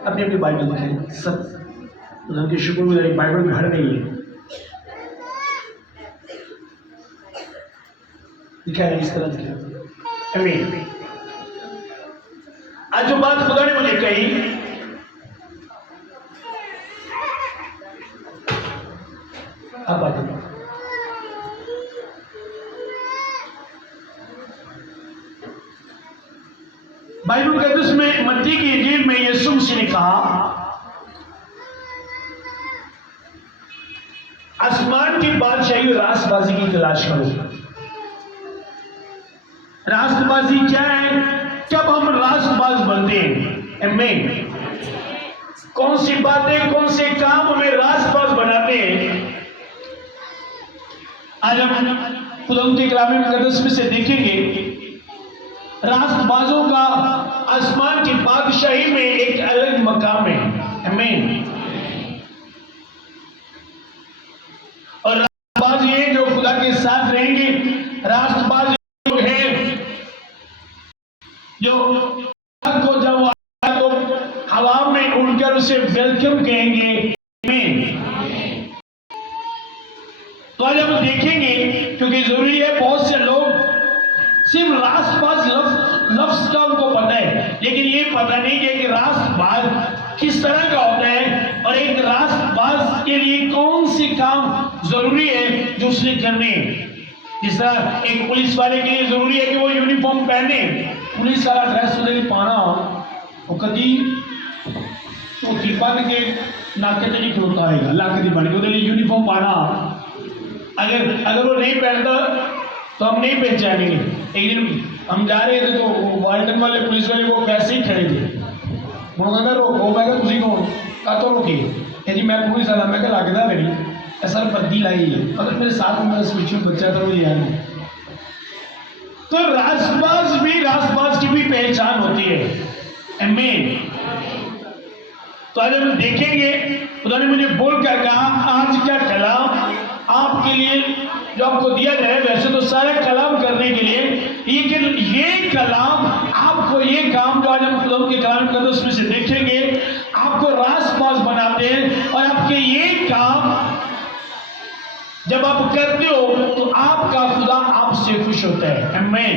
अपनी अपनी बाइबल दिखाई सब खुदा की शुक्रगुजारी बाइबल में हर नहीं है दिखाया इस तरह दिखाया। आमीन। आज जो बात खुदा ने मुझे कही अब बात बाइबल मुकद्दस में मत्ती की इंजील में यीशु मसीह ने कहा आसमान की बादशाही रास्तबाजी की तलाश करो। रास्तबाजी क्या है? जब हम रास्तबाज बनते हैं, आमीन। कौन सी बातें कौन से काम हमें रास्तबाज बनाते हैं? आज हम खुदा के कलाम मुकद्दस में से देखेंगे रास्तबाजों का आसमान की बादशाही में एक अलग मकाम है, आमीन। और रास्तबाज ये जो खुदा के साथ रहेंगे, रास्तबाज लोग हैं जो को जब तो हवा में उड़कर उसे वेलकम कहेंगे, आमीन। तो आज हम देखेंगे क्योंकि जरूरी है, बहुत से लोग सिर्फ रास्तबाज लफ्ज का उनको पता है, लेकिन ये पता नहीं है कि रास्तबाज किस तरह का होता है और एक रास्तबाज के लिए कौन से काम जरूरी है जो उसने करने हैं। जिस तरह एक पुलिस वाले के लिए जरूरी है कि वो यूनिफॉर्म पहने, पुलिस वाला ड्रेस उसने पाना वो कभी तो बन के नाके नहीं खलोता है, लाके नहीं बन के लिए यूनिफॉर्म पाना। अगर वो नहीं पहनता तो हम नहीं पहचानेंगे। एक दिन हम जा रहे थे तो वार्डन वाले पुलिस वाले वो वैसे ही खड़े थे, उन्होंने रोको, मैं क्या तुझी कौन का तो रोके जी मैं पुलिस वाला, मैं क्या लगता मेरी सर बद्दी लाई है, मतलब मेरे साथ में मेरा स्विच बच्चा था मुझे याद। तो रास्तबाज की भी पहचान होती है, आमीन। तो आज हम देखेंगे खुदा ने मुझे बोल कर कहा आज का कलाम आपके लिए जो आपको दिया जाए, वैसे तो सारे कलाम करने के लिए, लेकिन ये कलाम आपको ये काम जो आज हम खुदा के कलाम मुकद्दस में से देखेंगे आपको रास्तबाज बनाते हैं। और आपके ये काम जब आप करते हो तो आपका खुदा आपसे खुश होता है, आमीन।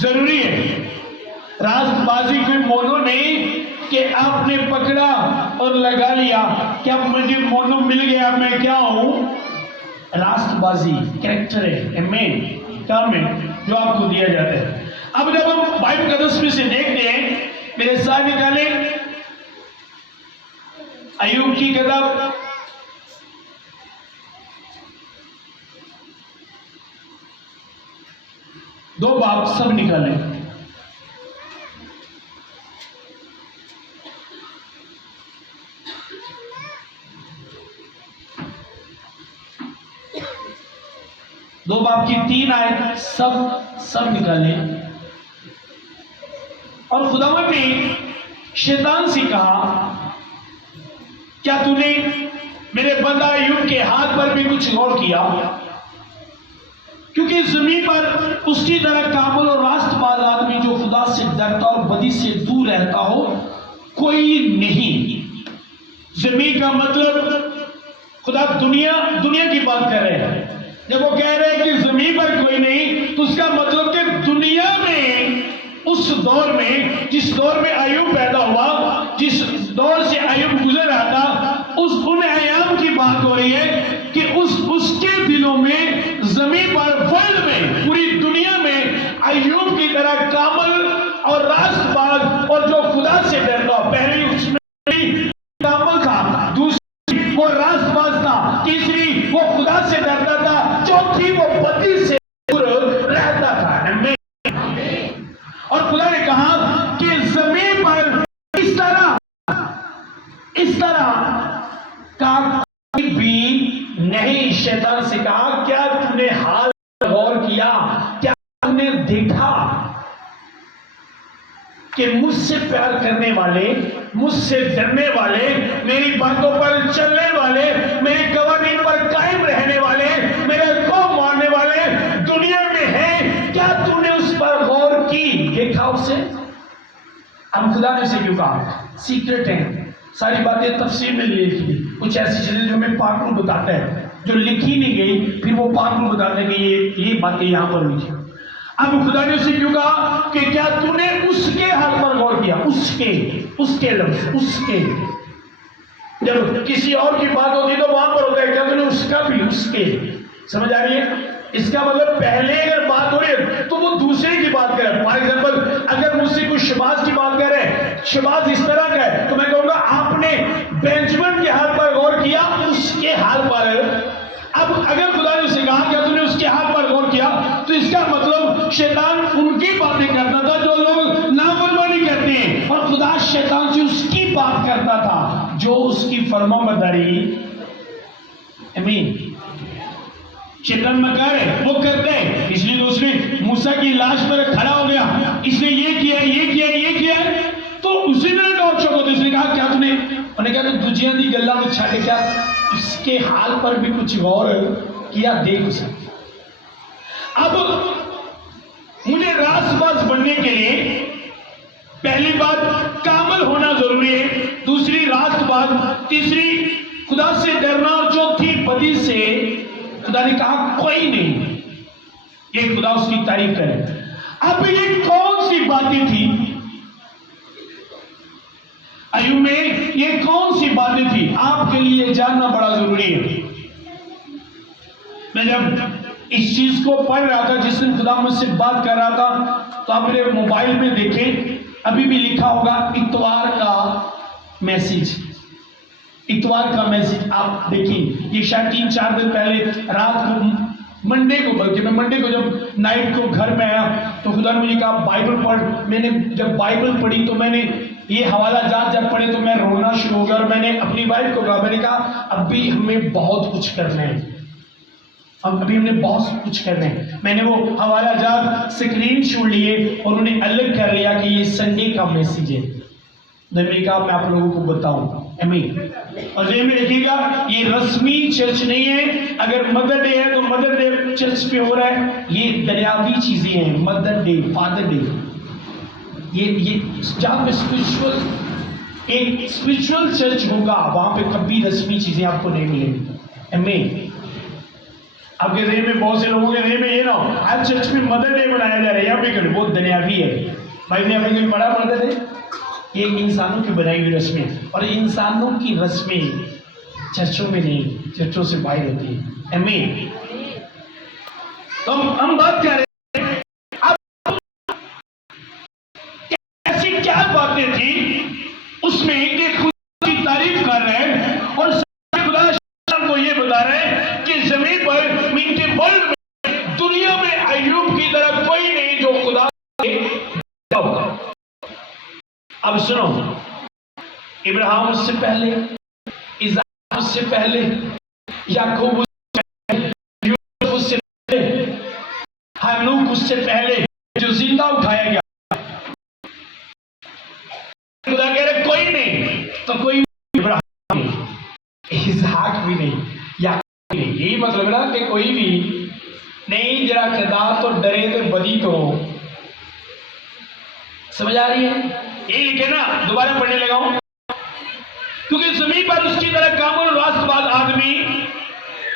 जरूरी है रास्तबाजी कोई मोनो नहीं कि आपने पकड़ा और लगा लिया कि अब मुझे मोनो मिल गया मैं क्या हूं। रास्तबाजी कैरेक्टर है, आमीन, काम है जो आपको दिया जाता है। अब जब हम बाइबल मुकद्दस में से देखते हैं, मेरे साथ निकाले अय्यूब की किताब, दो बाब सब निकाले। दो बाब की 3 आयत सब निकाले। और खुदावंद ने शैतान से कहा क्या तूने मेरे बंदा अय्यूब के हाथ पर भी कुछ गौर किया? क्योंकि जमीन पर उसकी तरह काबिल और रास्तबाज आदमी जो खुदा से डरता और बदी से दूर रहता हो कोई नहीं। जमीन का मतलब खुदा दुनिया की बात कर रहे हैं। जब वो कह रहे हैं कि जमीन पर कोई नहीं, तो उसका मतलब कि दुनिया में उस दौर में जिस दौर में अय्यूब पैदा हुआ, जिस दौर से अय्यूब गुजर रहा था, उन अयाम की बात हो रही है कि उसके दिलों में जमीन पर वर्ल्ड में पूरी दुनिया में अय्यूब की तरह कामल और रास्तबाज और जो खुदा से डरता, पहले उसमें कामल था, दूसरी वो रास्तबाज था, तीसरी वो खुदा से डरता था, चौथी वो बदी से दूर रहता था। और खुदा ने कहा कि जमीन पर इस तरह का भी नहीं। शैतान से कहा क्या तूने हाल गौर किया, क्या तूने देखा कि मुझसे प्यार करने वाले, मुझसे डरने वाले, मेरी बातों पर चलने वाले, मेरे कवानीन पर कायम रहने वाले, मेरे को मारने वाले दुनिया में हैं, क्या तूने उस पर गौर की, देखा उसे? अब खुदा ने उसे क्यों कहा? सीक्रेट है, सारी बातें तफसीर में लिखी, कुछ ऐसी चीजें जो हमें पाक में बताता है, जो लिखी नहीं गई, फिर वो पाक में बताता है कि ये बातें यहाँ पर हुई थी। अब खुदा ने उसे क्यों कहा कि क्या तूने उसके हाल पर गौर किया? उसके लफ्ज, उसके। जब किसी और की बात होती तो वहां पर होता है, क्या तूने उसका भी? उसके। समझ आ रही है? इसका मतलब पहले अगर बात हो रही है तो वो दूसरे की बात करे। फॉर एग्जाम्पल, अगर मुझसे कुछ शबाज की बात करे, शबाज इस तरह का है, तो मैं कहूंगा आपने बेंजामिन के हाल पर गौर किया? उसके हाल पर। अब अगर खुदा ने उसे कहा क्या तूने उसके हाल पर गौर किया, तो इसका मतलब शैतान उनकी बातें करता था जो लोग नाफरमानी करते हैं, और खुदा शैतान से उसकी बात करता था जो उसकी फरमाबरदारी। आमीन। शैतान मकार है, वो करते हैं, इसलिए तो उसने मूसा की लाश पर खड़ा हो गया, इसने ये किया, ये किया, ये किया, तो उसी तरह का ऑप्शन होता है। उसने कहा क्या तूने? उन्होंने कहा तो दूजिया दी गल्ला में छाड़े, क्या इसके हाल पर भी कुछ गौर किया? देख उसे। अब मुझे रासबाज बनने के लिए पहली बात कामल होना जरूरी है, दूसरी रासबाज, तीसरी खुदा से डरना, और चौथी बदी से। खुदा ने कहा कोई नहीं, ये खुदा उसकी तारीफ करे। अब ये कौन सी बातें थी अय्यूब में? ये कौन सी बातें थी? आपके लिए जानना बड़ा जरूरी है। मैं जब इस चीज को पढ़ रहा था, जिस दिन खुदा मुझसे बात कर रहा था, तो आप मेरे मोबाइल में देखें, अभी भी लिखा होगा इतवार का मैसेज। इतवार का मैसेज आप देखिए, ये शायद 3-4 दिन पहले रात को, मंडे को, बल्कि मैं मंडे को जब नाइट को घर में आया तो खुदा ने मुझे कहा बाइबल पढ़। मैंने जब बाइबल पढ़ी तो मैंने ये हवाला जात जब पढ़े तो मैं रोना शुरू हो गया, और मैंने अपनी वाइफ को कहा, मैंने कहा अभी हमें बहुत कुछ करना है, अब अभी हमने बहुत कुछ करना है। मैंने वो हवाला जात स्क्रीन शॉट लिए और उन्हें अलग कर लिया कि ये संडे का मैसेज है। मैंने कहा मैं आप लोगों को बताऊं। आमीन। और ये में देखिएगा, ये रस्मी चर्च नहीं है। अगर मदर डे है तो मदर डे चर्च पे हो रहा है, ये दरियावी चीजें हैं। मदर डे, फादर डे, ये जहां पे स्पिरिचुअल, एक स्पिरिचुअल चर्च होगा, वहां पे कभी रस्मी चीजें आपको नहीं मिलेंगी। आमीन। आपके देह में बहुत से लोगों के देह में ये ना आज चर्च में मदर डे मनाया जा रहा है, यहाँ पे करें, वो दुनियावी है। भाई ने अपने बड़ा मदर डे, ये इंसानों की बनाई हुई रस्में, और इंसानों की रस्में चर्चों में नहीं, चर्चों से बाहर होती है। आमीन। तो हम बात कर रहे हैं अब ऐसी क्या बातें थी उसमें कि खुदा की तारीफ कर रहे हैं, और खुदा को ये बता रहे हैं कि जमीन पर, मीन के वर्ल्ड में, दुनिया में अय्यूब की तरह कोई नहीं जो खुदा। अब सुनो, इब्राहिम उससे पहले, इज़हाक उससे पहले, याकूब उससे पहले, यूसुफ उससे पहले, हनूक उससे पहले, जो जिंदा उठाया गया। खुदा कह रहे कोई नहीं, तो कोई इब्राहिम नहीं, इज़हाक भी नहीं, याकूब भी नहीं। यही मतलब ना कि कोई भी नहीं जरा खुदा तो डरे तो बदी तो। समझ आ रही है? ये लिखे ना, दोबारा पढ़ने लगा हूं, क्योंकि जमीन पर उसकी तरह कामुल और रास्तबाज आदमी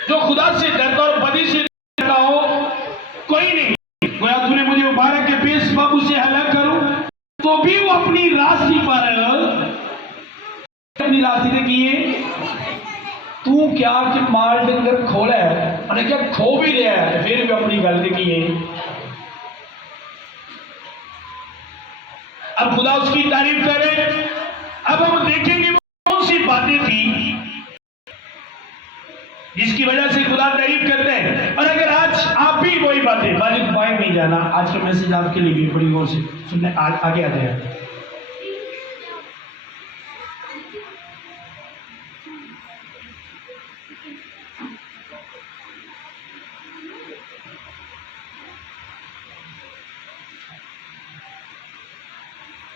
जो खुदा से डरता और बदी से डरता हो कोई नहीं। गोया तूने मुझे उबारा के पेश बाबू से हलाक करूं, तो भी वो अपनी रास्ते पर, अपनी रास्ते से किए। तू क्या कि माल डंगर खोला है, मैंने क्या खो भी लिया है, फिर भी अपनी गलती की है। अब खुदा उसकी तारीफ करे। अब हम देखेंगे वो कौन सी बातें थी जिसकी वजह से खुदा तारीफ करते हैं। और अगर आज आप भी वही बातें, बाहर नहीं जाना, आज का मैसेज आपके लिए भी बड़ी गौर से सुनने, आगे आ जाए।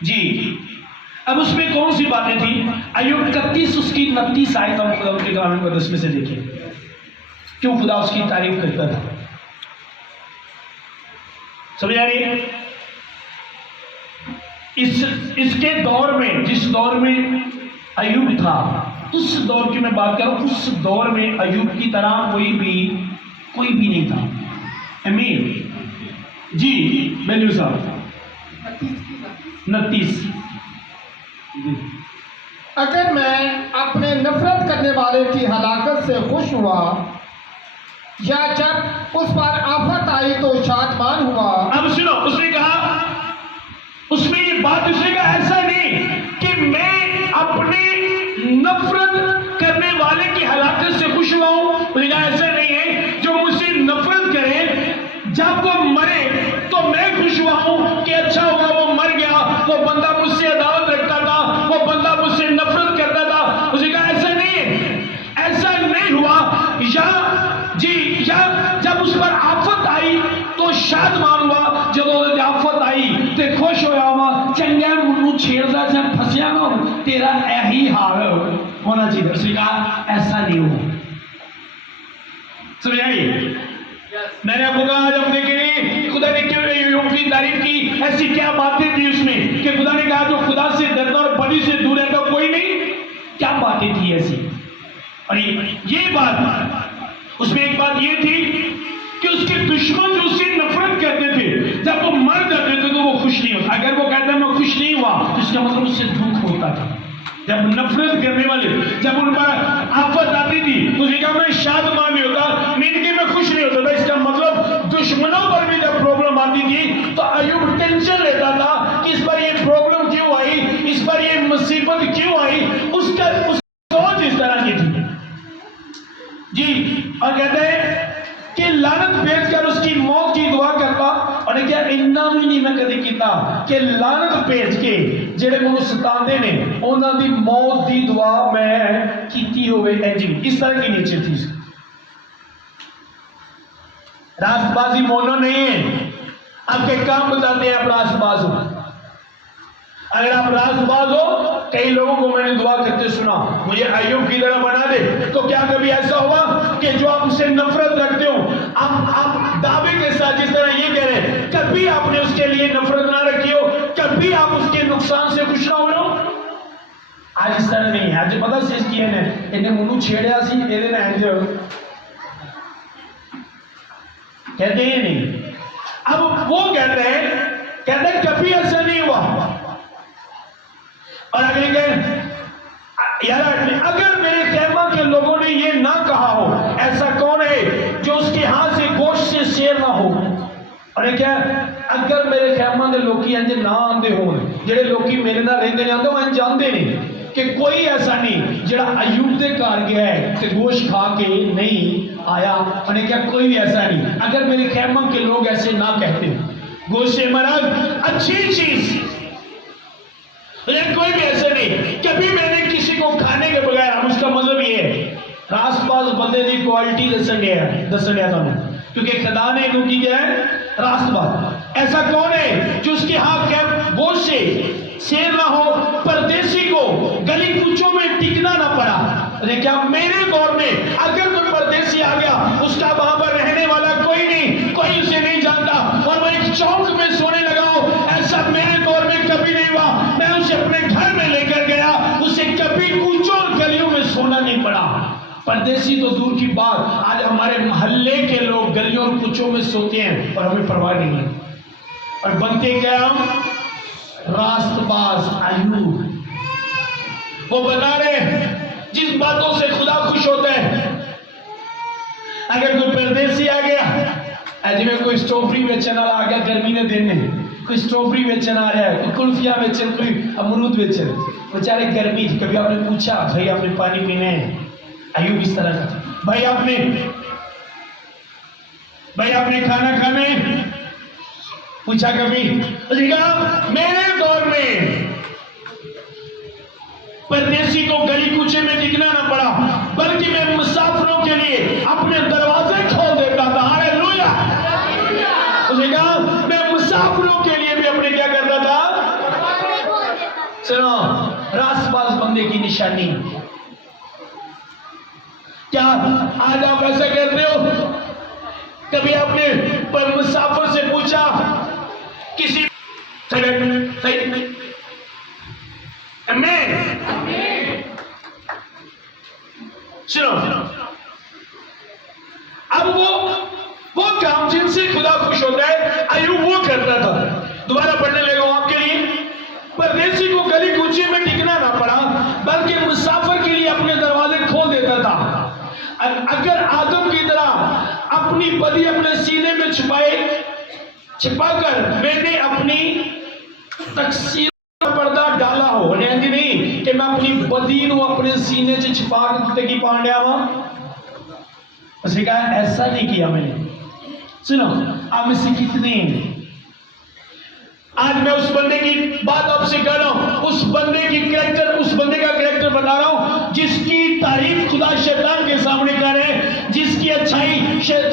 जी, अब उसमें कौन सी बातें थी? अय्यूब 31 उसकी 29 आयत हम खुदा के कलाम को 10 में से देखें, क्यों खुदा उसकी तारीफ करता था। समझ आ रही है? इसके दौर में, जिस दौर में अयूब था, उस दौर की मैं बात कर रहा हूं, उस दौर में अयूब की तरह कोई भी नहीं था। अमीन जी, मेन्यू साहब 29। अगर मैं अपने नफरत करने वाले की हलाकत से खुश हुआ या जब उस पर आफत आई तो शादमान हुआ। अब सुनो, उसने कहा, उसमें ये बात उसने कहा, ऐसा नहीं कि मैं अपने नफरत करने वाले की हलाकत से खुश हुआ हूं। उसने कहा ऐसा नहीं है, जो मुझसे नफरत करे जब वो मरे तो मैं खुश हुआ हूं कि अच्छा हुआ वो मर गया, वो बंदा मुझसे अदावत रखता था, वो बंदा मुझसे नफरत करता था। उसने कहा ऐसा नहीं है, ऐसा नहीं हुआ। या जब उस पर आफत आई तो शादमान हुआ, जब आफत आई तो खुश होया हुआ, चंगा मुन्नू छेड़दा से फसिया ना, तेरा यही हाल होना चाहिए। उसने कहा ऐसा नहीं हुआ। समझ आई? मैंने आपको कहा आज हम देखेंगे खुदा ने क्यों अय्यूब की तारीफ की, ऐसी क्या बातें थी उसमें कि खुदा ने कहा जो खुदा से डरता और बदी से दूर रहता कोई नहीं, क्या बातें थी ऐसी। और ये बात, उसमें एक बात ये थी कि उसके दुश्मन जो उससे नफरत करते थे, जब वो मर जाते थे तो वो खुश नहीं होता। अगर वो कहता मैं खुश नहीं हुआ तो इसका मतलब उससे दुख होता था। जब नफरत करने वाले, जब उन पर आफत आती थी तो उसने कहा मैं शादमान नहीं होता, मीन मैं खुश नहीं होता था। इसका मतलब दुश्मनों पर भी जब प्रॉब्लम आती थी तो अय्यूब टेंशन लेता था कि इस पर ये प्रॉब्लम क्यों आई, इस पर ये मुसीबत क्यों आई। उसका सोच इस तरह की थी जी। और कहते हैं कि लानत भेज कर उसकी मौत की दुआ करता, और क्या इन्ना भी नहीं मैं कभी किया कि लानत भेज के जेड़े मैनू सताते ने उन्हों की मौत की दुआ मैं की होवे। इस तरह की नेचर थी। रास्तबाजी मोनो नहीं है, आपके काम बताते हैं आप रास्तबाज हो। अगर आप रास्तबाज हो, कई लोगों को मैंने दुआ करते सुना, मुझे अय्यूब की तरह बना दे। तो क्या कभी ऐसा हुआ कि जो आप उससे नफरत रखते हो, आप दावे के साथ जिस तरह ये कह रहे हैं, कभी आपने उसके लिए नफरत ना रखी हो, कभी आप उसके नुकसान से खुश ना हो? आज इस तरह नहीं है। आज पता से इसकी इन्हें मुन्नू छेड़िया सी, कहते हैं नहीं। अब वो कहते हैं कभी ऐसा नहीं हुआ। और अगले कहें यार, अगर मेरे खैमा के लोगों ने ये ना कहा हो, ऐसा कौन है जो उसके हाथ से गोश्त से शेर ना हो। और क्या, अगर मेरे खैमा के लोग इंज ना आते हो, जेडे लोग मेरे नाल रहिंदे ने आंदे, वो इंज जानते नहीं कि कोई ऐसा नहीं जो अय्यूब के घर गया है तो गोश्त खा के नहीं आया। और क्या, कोई भी ऐसा नहीं। अगर मेरे खैमा के लोग ऐसे ना कहते, गोश्त मरद अच्छी चीज, लेकिन कोई भी ऐसे नहीं कभी मैंने किसी को खाने के बगैर। हम उसका मतलब ये है, रास्तबाज बंदे की क्वालिटी दसन गया था, क्योंकि खुदा ने इनको की है रास्तबाज। ऐसा कौन है जो उसके हाथ के बोझ से शेर ना हो, परदेसी को गली कूचों में टिकना ना पड़ा। अरे क्या मेरे दौर में अगर कोई परदेसी आ गया, उसका वहां पर रहने वाला कोई नहीं, कोई उसे नहीं जानता, और मैं एक चौक में सोने लगा हूं, ऐसा मेरे दौर में कभी नहीं हुआ। मैं उसे अपने घर में लेकर गया, उसे कभी कूचों और गलियों में सोना नहीं पड़ा। परदेसी तो दूर की बात, आज हमारे मोहल्ले के लोग गलियों और कूचों में सोते हैं और हमें परवाह नहीं है। और बनते क्या हम? रास्तबाज अय्यूब। वो बता रहे जिस बातों से खुदा खुश होता है। अगर कोई परदेसी आ गया, जिमें कोई स्ट्रॉबेरी बेचने वाला आ गया गर्मी के दिन में, कोई स्ट्रॉबेरी बेचन आ रहा है, कोई कुल्फिया बेचन, कोई अमरूद बेचन, बेचारे गर्मी। कभी आपने पूछा भाई आपने पानी पीना है? अय्यूब इस तरह का, भाई आपने खाना खाना है? पूछा कभी? मेरे दौर में परदेसी को गली कूचे में दिखना ना पड़ा, बल्कि मैं मुसाफिरों के लिए अपने दरवाजे खोल देता था। हालेलुया। उसने कहा मैं मुसाफिरों के लिए भी अपने क्या करता था? सुनो, रास्तबाज बंदे की निशानी। क्या आज आप ऐसा करते हो? कभी आपने पर मुसाफिर से पूछा किसी आमीन। सुनो, अब वो काम जिनसे खुदा खुश होता है अय्यूब वो करता था। दोबारा पढ़ने लगा हूं आपके लिए। परदेसी को गली कूचे में टिकना ना पड़ा, बल्कि मुसाफिर के लिए अपने दरवाजे खोल देता था। अगर आदम की तरह अपनी बदी अपने सीने में छिपाकर मैंने अपनी तकसीर का पर्दा डाला हो, नहीं कि मैं अपनी बदी को अपने सीने से छिपा कर की पांड्या उसने कहा ऐसा नहीं किया मैंने। सुनो, आप में से कितने हैं? आज मैं उस बंदे की बात आपसे कर रहा हूं, उस बंदे का कैरेक्टर बता रहा हूं जिसकी तारीफ खुदा शैतान के सामने कर रहे हैं, जिसकी अच्छाई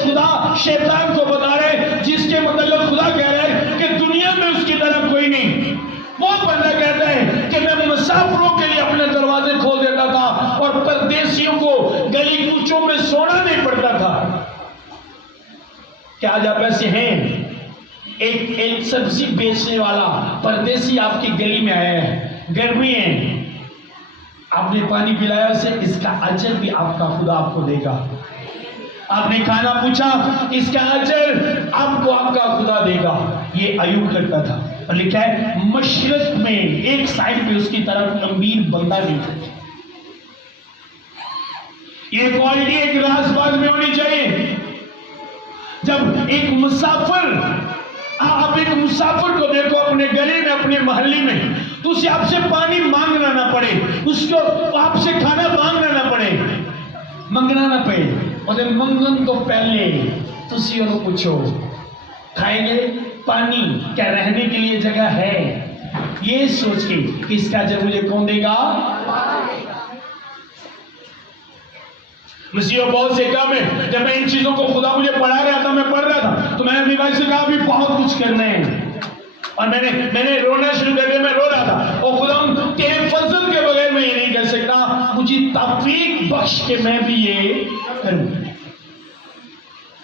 खुदा शैतान को बता रहे हैं, जिसके मतलब खुदा कह रहे हैं कि दुनिया में उसकी तरफ कोई नहीं। वो बंदा कहता है कि मैं मुसाफिरों के लिए अपने दरवाजे खोल देता था और परदेसियों को गली कूचों में सोना नहीं पड़ता था। क्या आज आप ऐसे हैं? एक सब्जी बेचने वाला परदेसी आपकी गली में आया है, गर्मी है, आपने पानी पिलाया उसे, इसका अजर भी आपका खुदा आपको देगा। आपने खाना पूछा, इसका अजर आपको आपका खुदा देगा। ये अय्यूब करता था। और लिखा है मशरक में एक साइड पे उसकी तरफ अमीर बंदा नहीं था। ये क्वालिटी एक राजबाज में होनी चाहिए। जब एक मुसाफिर, आप एक मुसाफिर को देखो अपने गली में, अपने मोहल्ले में, तो उसे आपसे पानी मांगना ना पड़े, उसको आपसे खाना मांगना ना पड़े, मंगना ना पड़े, और मंगन तो पहले तुसी उन्हें पूछो खाएंगे पानी, क्या रहने के लिए जगह है, ये सोच के कि इसका जब मुझे कौन देगा। मसीह बहुत से काम है। जब मैं इन चीजों को खुदा मुझे पढ़ा रहा था, मैं पढ़ रहा था, तो मैंने अपनी भाई से कहा भी बहुत कुछ करना है, और मैंने रोना शुरू कर दिया। मैं रो रहा था, और खुदा तेरे फजल के बगैर मैं ये नहीं कर सकता, मुझे तौफीक बख्श के मैं भी ये करूं।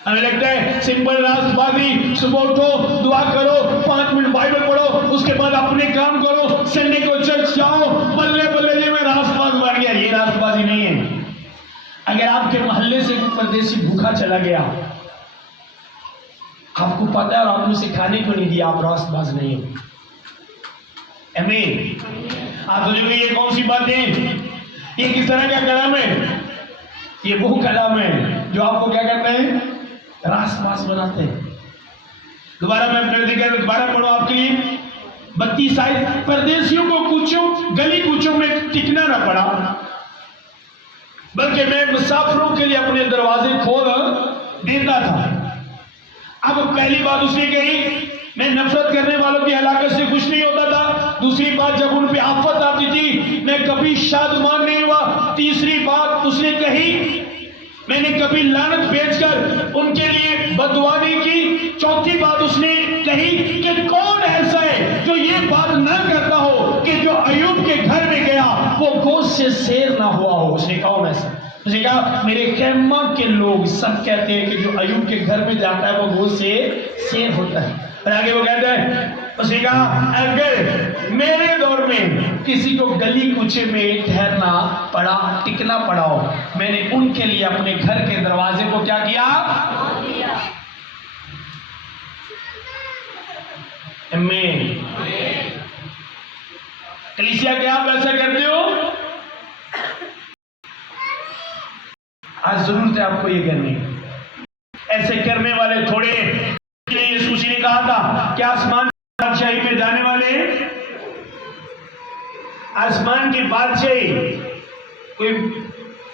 हमें लगता है सिंपल रास्तबाजी, सुबह उठो, दुआ करो, 5 मिनट बाइबल पढ़ो, उसके बाद अपने काम करो, संडे को चर्च जाओ, बल्ले बल्ले ये मैं रास्तबाज बन गया। ये रास्तबाजी नहीं है। अगर आपके मोहल्ले से कोई परदेसी भूखा चला गया, आपको पता है और आपने उसे खाने को नहीं दिया, आप रास्तबाज नहीं हो। आमीन। आप सोचोगे ये कौन सी बात है, ये किस तरह का कलाम है? ये वो कलाम है जो आपको क्या करते हैं, रास्तबाज बनाते हैं। दोबारा पढ़ो आपके लिए 32 आयत। परदेसियों को गली कूचों में टिकना ना पड़ा, बल्कि मैं मुसाफिरों के लिए अपने दरवाजे खोल देता था। अब पहली बात उसने कही, मैं नफरत करने वालों की हलाकत से खुश नहीं होता था। दूसरी बात, जब उन पे आफत आती थी मैं कभी शादमान नहीं हुआ। तीसरी बात उसने कही, मैंने कभी लानत भेजकर उनके लिए बददुआ नहीं की। चौथी बात उसने कही कि कौन ऐसा है जो ये बात ना करता हो कि जो अय्यूब के घर में गया वो गोश्त से सेर ना हुआ हो। उसने कौन ऐसा? उसने कहा मेरे खैमा के लोग सब कहते हैं कि जो अय्यूब के घर में जाता है वो गोश्त से सेर होता है। और आगे वो कहता है, उसने कहा अगर मेरे दौर में किसी को गली कूचे में ठहरना पड़ा, टिकना पड़ा हो, मैंने उनके लिए अपने घर के दरवाजे को क्या किया? कलीसिया क्या आप ऐसा करते हो? आज जरूरत है आपको ये करनी। ऐसे करने वाले थोड़े। यीशु ने कहा था कि आसमान की बादशाही में जाने वाले, आसमान की बादशाही कोई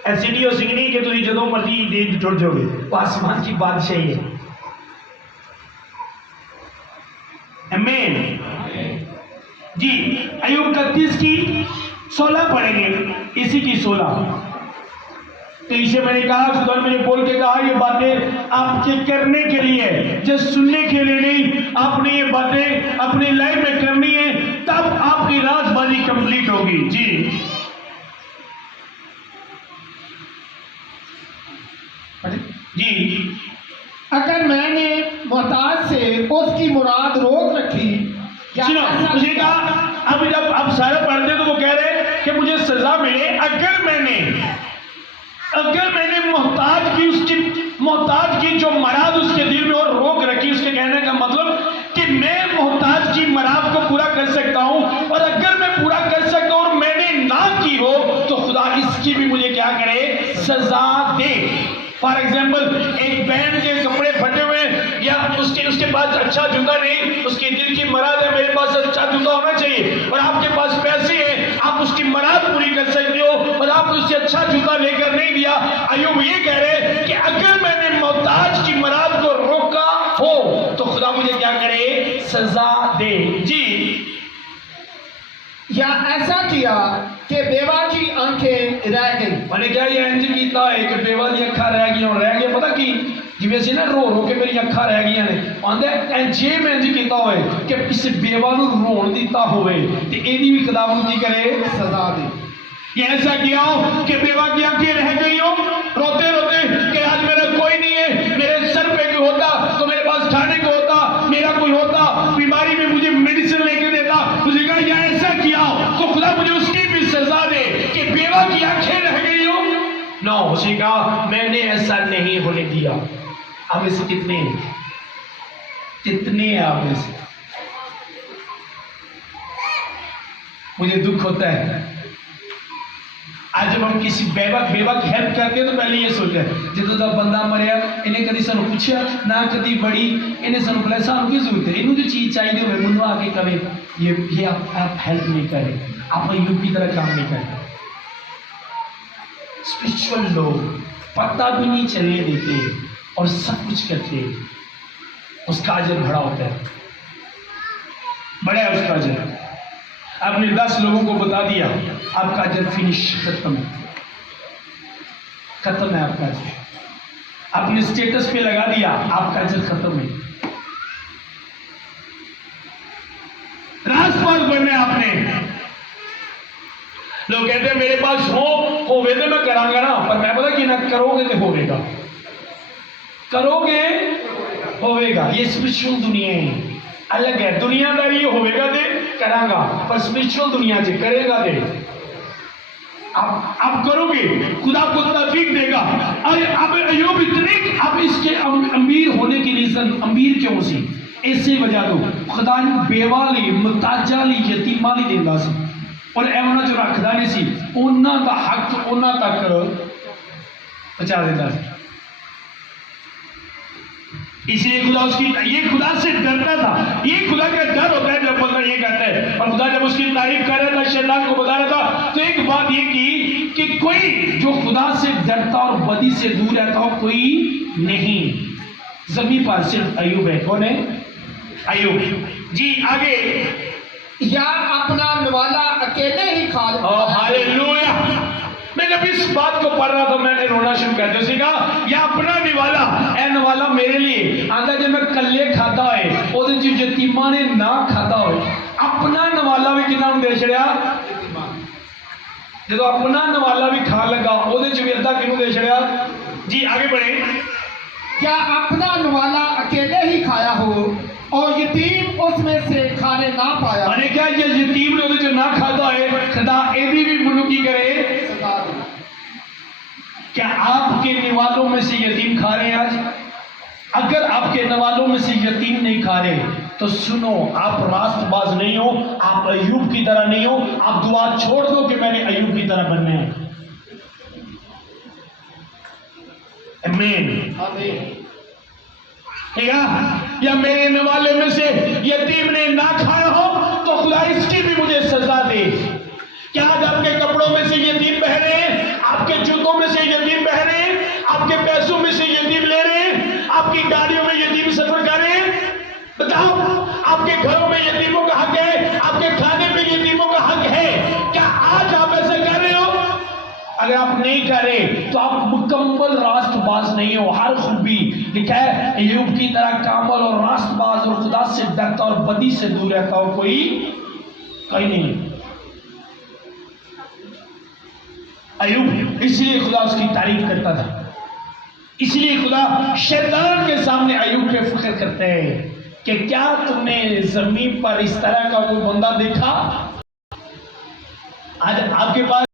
ऐसी नहीं हो सकती कि तुम जदों मर्जी दे जुड़ जाओगे। वो आसमान की बादशाही है। आमीन जी। अय्यूब 31 की 16 पढ़ेंगे, इसी की 16। तो इसे मैंने कहा, खुदा मैंने बोल के कहा ये बातें आपके करने के लिए, जो सुनने के लिए नहीं। आपने ये बातें अपनी लाइफ में करनी है, तब आपकी राजबाजी कंप्लीट होगी। जी जी। अगर मैंने मोहताज से उसकी मुराद रोक रखी, सुनो, मुझे कहा अब जब आप सारा पढ़ते तो वो कह रहे कि मुझे सजा मिले अगर मैंने मोहताज की जो मराद उसके दिल में और रोक रखी। उसके कहने का मतलब कि मैं मोहताज की मराद को पूरा कर सकता हूं, और अगर मैं पूरा कर सकता हूं और मैंने ना की हो तो खुदा इसकी भी मुझे क्या करे, सजा दे। फॉर एग्जाम्पल, एक बहन के कपड़े फटे हुए या उसके पास अच्छा जूता नहीं, उसके दिल की मराद है मेरे पास अच्छा जूता होना चाहिए, और आपके पास पैसे हैं, आप उसकी मराद पूरी कर सकते हो, और आप उससे अच्छा जूता लेकर नहीं दिया। अय्यूब ये कह रहे कि अगर मैंने मोहताज की मराद को रोका हो तो खुदा मुझे क्या करे, सजा दे। जी, या ऐसा किया कि बेवा की आंखें रह गई। मैंने क्या ये इंज कीता है कि बेवा दी अखा रह गई, और रह गए पता की, जिवें सी ना रो रो के मेरी अखा रह गई ने, आंदे जे मैं इंज कीता होए कि इस बेवा नूं रोण दिता होवे ते एदी भी खुदा की करे, सजा दे। ये ऐसा किया हो कि बेवा की आंखें रह गई हो रोते रोते कि आज मेरा कोई नहीं है, मेरे सर पे कोई होता तो मेरे पास खाने को होता, मेरा कोई होता, बीमारी में मुझे मेडिसिन लेके देता, तुझे कहा या ऐसा किया हो तो खुदा मुझे उसकी भी सजा दे कि बेवा की आंखें रह गई हो। नो, उसे कहा मैंने ऐसा नहीं होने दिया। आप में से कितने हैं आप में से? मुझे दुख होता है आज जब हम किसी बेवा की हेल्प करते हैं तो पहले ये सोचते हैं जो तो बंदा मरिया इन्हें कभी सानू पूछा ना कभी बड़ी, इन्हें सानू बोला सानू की जरूरत है, इन्हों जो चीज चाहिए हो मुझे आके कहे ये आप हेल्प नहीं करें, आप अय्यूब की तरह काम नहीं करते। स्पिरिचुअल लोग पता भी नहीं चलने देते और सब कुछ करते, उसका अजर बड़ा होता है, बड़ा है उसका अजर। आपने 10 लोगों को बता दिया आपका अजर फिनिश, खत्म है आपका अजर। आपने स्टेटस पे लगा दिया आपका अजर खत्म है। राजपाल बनना है आपने। लोग कहते हैं मेरे पास होवे तो मैं करांगा ना, पर मैं पता कि ना करोगे तो होवेगा, करोगे होवेगा। ये स्पिरिचुअल दुनिया है, अलग है। दुनियादारी होवेगा दे करांगा, पर स्पिरिचुअल दुनिया से करेगा दे आप करोगे, खुदा को तौफीक देगा। अब अय्यूब इतने अब इसके अमीर होने की रीजन अमीर क्यों सी, ऐसे वजह दो खुदा ने बेवाली मुताजाली यतीमाली देता सी, और एवं जो रखता नहीं सी उन्हों का हक उन्हों तक पहुंचा देता सी। इसलिए खुदा उसकी, ये खुदा से डरता था। ये खुदा का डर होता है जब बंदा ये कहता है। और खुदा जब उसकी तारीफ कर रहा था, शैतान को बता रहा था, तो एक बात ये की कि कोई जो खुदा से डरता और बदी से दूर रहता हो कोई नहीं जमीन पर, सिर्फ अय्यूब है। कौन है? अय्यूब। जी आगे, या अपना निवाला अकेले ही खा ले। हालेलुया। मैं जब इस बात को पढ़ रहा था मैंने रोना शुरू कर दिया। उसने कहा या अपना निवाला, ए निवाला मेरे लिए आंदा जब मैं कल्ले खाता है ओदे च यतीमां ने ना खाता हो, अपना निवाला भी किन्ना दे छड़िया, जो अपना निवाला भी खान लगा ओदे च भी अद्धा किनू दे छड़िया। जी आगे बढ़े। क्या अपना निवाला अकेले ही खाया हो और यतीम उसमें से खाने ना पाया। मैंने क्या ये यतीम ने ओदे च ना खाता है, खुदा एदी भी मनुकी करे। क्या आपके निवालों में से यतीम खा रहे हैं आज? अगर आपके निवालों में से यतीम नहीं खा रहे तो सुनो, आप रास्तबाज नहीं हो, आप अय्यूब की तरह नहीं हो। आप दुआ छोड़ दो कि मैंने अय्यूब की तरह बनना है। आमीन। ठीक है? या मेरे निवाले में से यतीम ने ना खाया हो तो खुदा इसकी भी मुझे सजा दे। क्या आज आपके कपड़ों में से यतीम बह रहे हैं, आपके जूतों में से यतीम बह रहे हैं, आपके पैसों में से यतीम ले रहे हैं, आपकी गाड़ियों में यतीम सफर कर रहे हैं? बताओ, आपके घरों में यतीमों का हक है, आपके खाने में यतीमों का हक है। क्या आज आप ऐसा कर रहे हो? अगर आप नहीं कर रहे तो आप मुकम्मल रास्तबाज नहीं हो। हर खूबी लिखा है अय्यूब की तरह कामल और रास्तबाज और खुदा से डरता और बदी से दूर रहता हो कोई नहीं। अय्यूब इसलिए खुदा उसकी तारीफ करता था, इसलिए खुदा शैतान के सामने अय्यूब पे फख्र करते हैं कि क्या तुमने जमीन पर इस तरह का कोई बंदा देखा? आज आपके पास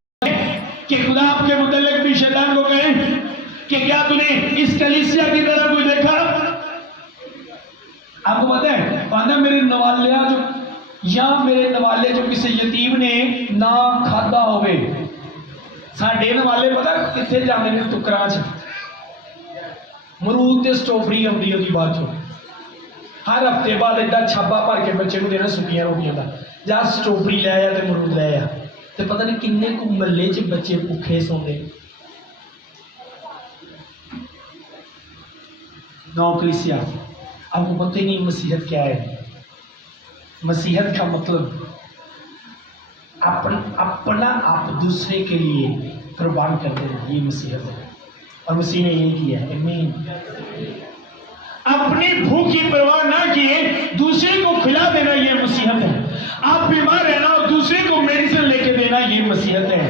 कि खुदा आपके मुतल्लिक भी शैतान को कहे कि क्या तूने इस कलीसिया की तरह कोई देखा? आपको पता है पाना मेरे नवालिया मेरे नवाले जो किसी यतीम ने ना खादा होवे साडे नवाले पता कितने जाते हैं टुकरा च मरूद ते स्ट्रॉबेरी आती है बाद चो हर हफ्ते बाद इदा छाबा भर के बच्चे को देना सुखियां रोटियां का जा स्ट्रॉबेरी लै आ ते मरूद लै आ ते पता नहीं किन्ने को मल्ले च बच्चे भुखे सौंदे। नौकरीसिया आपको पता ही नहीं मसीहत क्या है। मसीहत का मतलब अपना आप दूसरे के लिए कुर्बान कर देना, ये मसीहत है और मसीह ने यही किया है। आमीन। अपनी भूख की परवाह ना किए दूसरे को खिला देना, ये मसीहत है। आप बीमार रहना और दूसरे को मेडिसिन लेके देना, ये मसीहत है।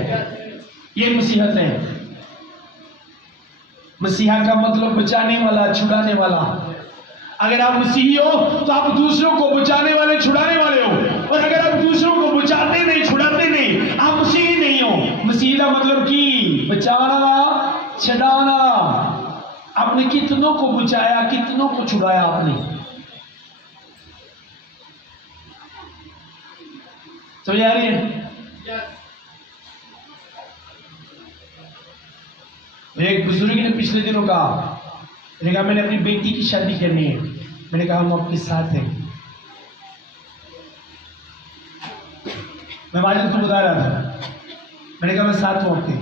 ये मसीहत है। मसीहा का मतलब बचाने वाला, छुड़ाने वाला। अगर आप मसीही हो तो आप दूसरों को बचाने वाले, छुड़ाने वाले हो। और अगर आप दूसरों को बचाते नहीं, छुड़ाते नहीं, आप मसीही नहीं हो। मसीह का मतलब की बचाना, छुड़ाना। आपने कितनों को बचाया, कितनों को छुड़ाया आपने। समझ आ रही है? एक बुजुर्ग ने पिछले दिनों कहा, मैंने अपनी बेटी की शादी करनी है। मैंने कहा हम आपके साथ हैं। मैं वालिद को बता रहा था, मैंने कहा मैं साथ हूं आपके।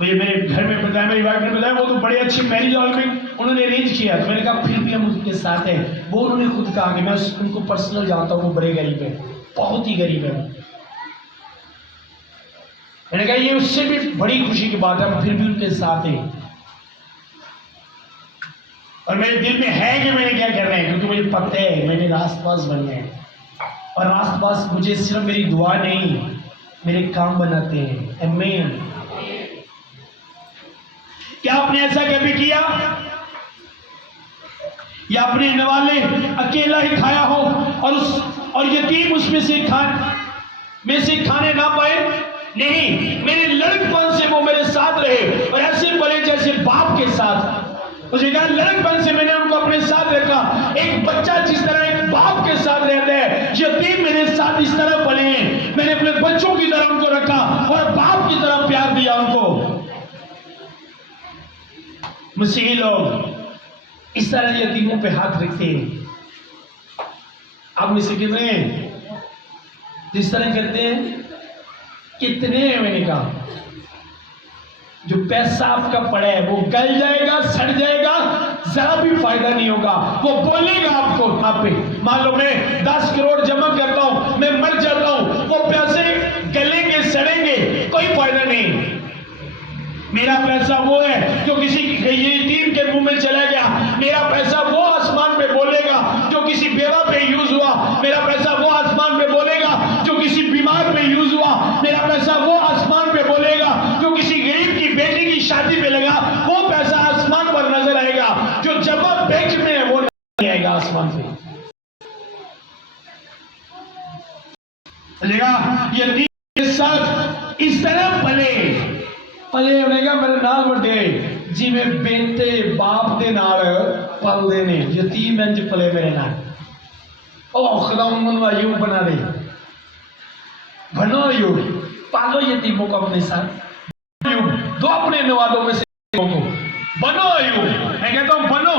मुझे मेरे घर में बताया, मेरी वाइफ ने बताया वो तो बड़े अच्छे मैरिज हॉल में उन्होंने अरेंज किया। तो मैंने कहा फिर भी हम उनके साथ हैं। वो उन्होंने खुद कहा कि मैं उनको पर्सनल जानता हूँ, वो बड़े गरीब है, बहुत ही गरीब है। मैंने कहा ये उससे भी बड़ी खुशी की बात है, हम फिर भी उनके साथ हैं। और मेरे दिल में है कि मैंने क्या करना है, क्योंकि मुझे पता है मैंने रास्तबाज बनना है। और रास्तबाज मुझे सिर्फ मेरी दुआ नहीं, मेरे काम बनाते हैं। आमीन। क्या आपने ऐसा कभी किया या अपने नवाले अकेला ही खाया हो और यतीम उसमें से खाने ना पाए? नहीं, मेरे लड़कपन से वो मेरे साथ रहे और ऐसे पले जैसे बाप के साथ। उसे कहा लड़कपन से मैंने उनको अपने साथ रखा। एक बच्चा जिस तरह एक बाप के साथ रहता है, यतीम मेरे साथ इस तरह पले हैं। मैंने अपने बच्चों की तरह उनको रखा और बाप की तरह प्यार दिया उनको। मसीही लोग इस तरह यतीमों पे हाथ रखते हैं। आप में से कितने जिस तरह करते हैं? कितने हैं? मैंने कहा जो पैसा आपका पड़ा है वो गल जाएगा, सड़ जाएगा, जरा भी फायदा नहीं होगा। वो बोलेगा आपको, आप पे मान लो मैं 10 करोड़ जमा करता हूं, मैं मर जाता हूं, वो पैसे गलेंगे, सड़ेंगे, कोई फायदा नहीं। मेरा पैसा वो है जो किसी यतीम के मुंह में चला गया। मेरा पैसा वो आसमान पे बोलेगा जो किसी बेवा पे यूज हुआ। मेरा पैसा वो आसमान पे बोलेगा जो किसी बीमार पे यूज हुआ। मेरा पैसा वो आसमान पे बोलेगा जो किसी गरीब की बेटी की शादी पे लगा। वो पैसा आसमान पर नजर आएगा। जो जमा बैंक में है वो नहीं आएगा आसमान पे। यतीम के साथ इस तरह पले होनेगा मेरे नाल वड्डे जिवें बेटे बाप दे नाल पलदे ने। यतीम इंज पले मेरे नाल। ओ खुदा उन्होंने अयूब बना दे, बनो अयूब, पालो यतीमों को अपने साथ। अयूब दो अपने नवाजों में से को बनो अयूब। मैं कहता हूं बनो,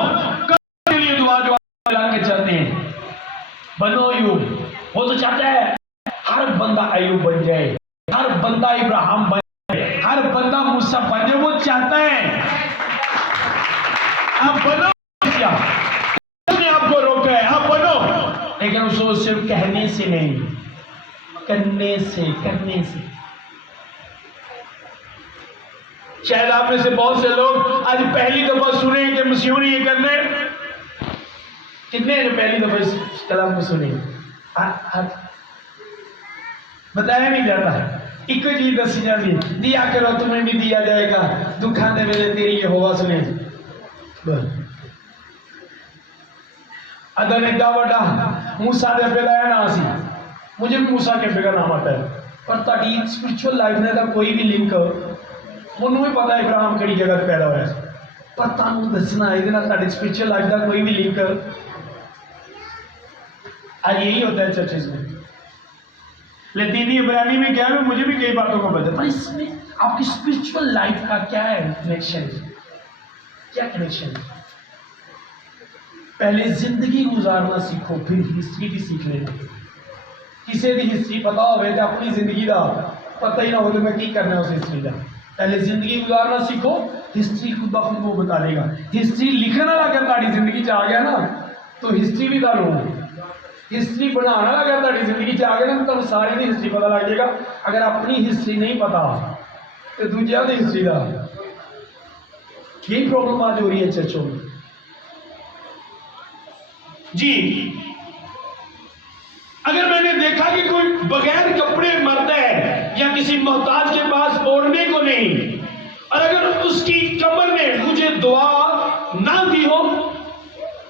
के लिए दुआ जो आप के चाहते हैं। बनो अयूब। वो तो चाहता है हर बंदा अयूब बन जाए, हर बंदा इब्राहिम बन, हर बंदा मूसा बन जाए। वो चाहता है आप बनो। क्या उसने आपको रोका है? आप बनो, लेकिन उसको सिर्फ कहने से नहीं, करने से। शायद आप में से बहुत से लोग आज पहली दफा सुने कि मसीह ने ये करना है। कितने पहली दफा इस कलाम को सुने? बताया नहीं जाता। एक चीज दसी जाती, दिया करो तुम्हें भी दिया जाएगा, दुखा दे वेले तेरी यहोवा सुने। अदन एडा वड्डा मूसा दे बेलाया ना सी। मुझे भी मूसा कैफे का नाम आता है, पर ताड़ी स्पिरिचुअल लाइफ ने का कोई भी लिंक उन्होंने भी पता इब्राहिम किहड़ी जगह ते पैदा होया, पर तुहानूं दसना इहदे नाल ताड़ी स्पिरिचुअल लाइफ का कोई भी लिंक। आज यही होता है चर्चेज में। लतीनी इब्रानी में क्या है, मुझे भी कई बातों का पता है, पर इसमें आपकी स्पिरिचुअल लाइफ का क्या है कनेक्शन, क्या कनेक्शन है? पहले जिंदगी गुजारना सीखो, फिर हिस्ट्री भी सीख लेना। किसी की हिस्ट्री पता हो तो अपनी जिंदगी का पता ही ना हो तो मैं की करना उस हिस्ट्री का। पहले जिंदगी गुजारना सीखो, हिस्ट्री खुद ब खुद वो बता देगा। हिस्ट्री लिखने वाला अगर ताड़ी जिंदगी च आ गया ना तो हिस्ट्री भी तुहानू, हिस्ट्री बनाने वाला अगर ताड़ी जिंदगी च आ गया ना तो तुहानू सारे की हिस्ट्री पता लग जाएगा। अगर अपनी हिस्ट्री नहीं पता तो दूसरों की हिस्ट्री का, यही प्रॉब्लम आज हो रही है चर्चों में जी। अगर मैंने देखा कि कोई बगैर कपड़े मरता है या किसी मोहताज के पास ओढ़ने को नहीं, और अगर उसकी कब्र में मुझे दुआ ना दी हो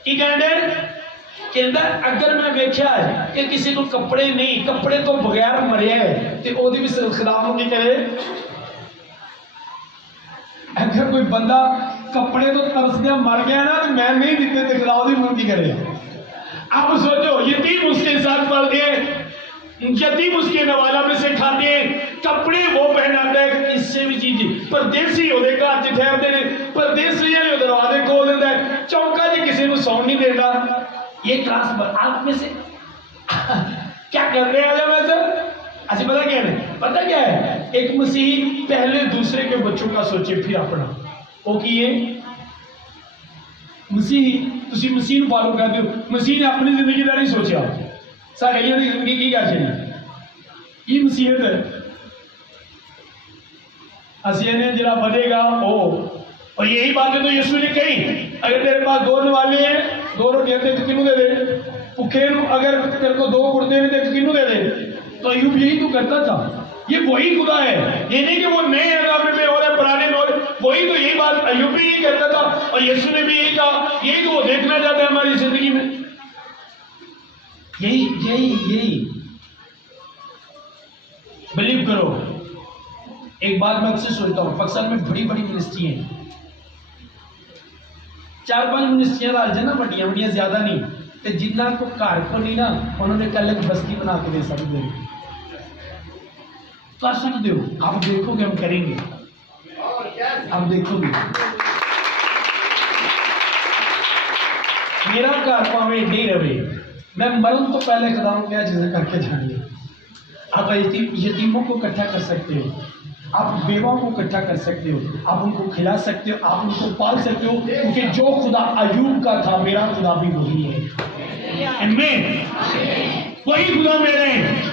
कि कहता अगर मैं वेख्या है कि किसी को कपड़े नहीं, कपड़े तो बगैर मरिया है तो वो भी खिलाफ की करे। अगर कोई बंदा कपड़े तो तरस गया मर गया ना तो मैं नहीं दिते तो खिलाफ की मुंह की करे। आप सोचो यतीम उसके साथ पल गए, यतीम उसके नवाला में से खाते हैं, कपड़े वो पहनाता है, इससे भी चीज परदेसी होते घर च ठहरते हैं, परदेसी ने दरवाजे खोल देता है, चौका जी किसी को सौन नहीं देता। ये क्लास आप में से क्या कर रहे हैं मैं सर? अच्छा पता क्या है, पता क्या है, एक मसीह पहले दूसरे के बच्चों का सोचे फिर अपना वो की मसीह तुसी मसीह ਨੂੰ फॉलो करते हो, मसीह ने अपनी जिंदगी का नहीं सोचा साढ़े की जिंदगी की कर चली। ये मसीहत है, असि ने जरा बढ़ेगा ओ। और यही बात है तो यीशु ने कही, अगर तेरे पास 2 नवाले हैं 2 रोटियां तो किन्नू दे दे, भूखे अगर तेरे को 2 कुर्ते हैं तो किन्नू दे दे। तो अयूब यही तो करता था, ये वही खुदा है, ये नहीं कि वो नए अरामे में और पुराने में, वही तो यही बात अयूब भी यही करता था और यीशु ने भी यही कहा, यही तो वो देखना चाहता है हमारी जिंदगी में, यही यही यही बिलीव करो। एक बात मैं अक्सर सोचता हूँ, पाकिस्तान में बड़ी बड़ी मिनिस्ट्री हैं, 4-5 मिनिस्ट्रियां लाल जाए ना, बड़िया बड़िया ज्यादा नहीं, तो जिन्ना को घर को नहीं ना उन्होंने कल एक बस्ती बना के दे सकते हो, कर सकते हो। आप देखोगे हम करेंगे, आप देखोगे। मेरा घर पावे नहीं रहे, मैं मरण तो पहले कदम क्या चीजें करके जानिए। आप यतीमों को इकट्ठा कर सकते हो, आप बेवाओं को इकट्ठा कर सकते हो, आप उनको खिला सकते हो, आप उनको पाल सकते हो, क्योंकि जो खुदा अयूब का था मेरा खुदा भी वही है। आमीन, वही खुदा मेरे हैं।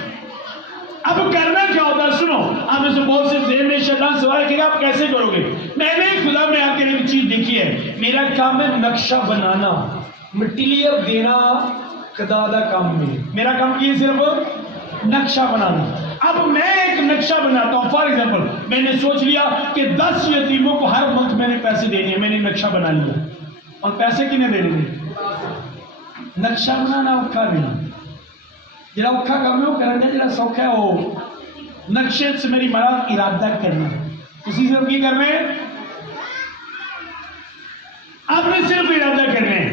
अब करना क्या होता है, सुनो, आप इसे बहुत से देर में शैतान सवाल करेगा आप कैसे करोगे। मैंने खुदा में आके एक चीज देखी है, मेरा काम है नक्शा बनाना, मटीरियल देना, खुदा का काम में मेरा काम की सिर्फ नक्शा बनाना। अब मैं एक नक्शा बनाता हूँ, फॉर एग्जाम्पल मैंने सोच लिया कि 10 यतीमों को हर मंथ मैंने पैसे देने हैं, मैंने नक्शा बना लिया, और पैसे किन्हें देने हैं? नक्शा बनाना औखा नहीं, जरा औखा काम है वो करना, जरा सौखा है वो नक्शे से मेरी मराद इरादा करना, उसी से की करना है, आपने सिर्फ इरादा करना है,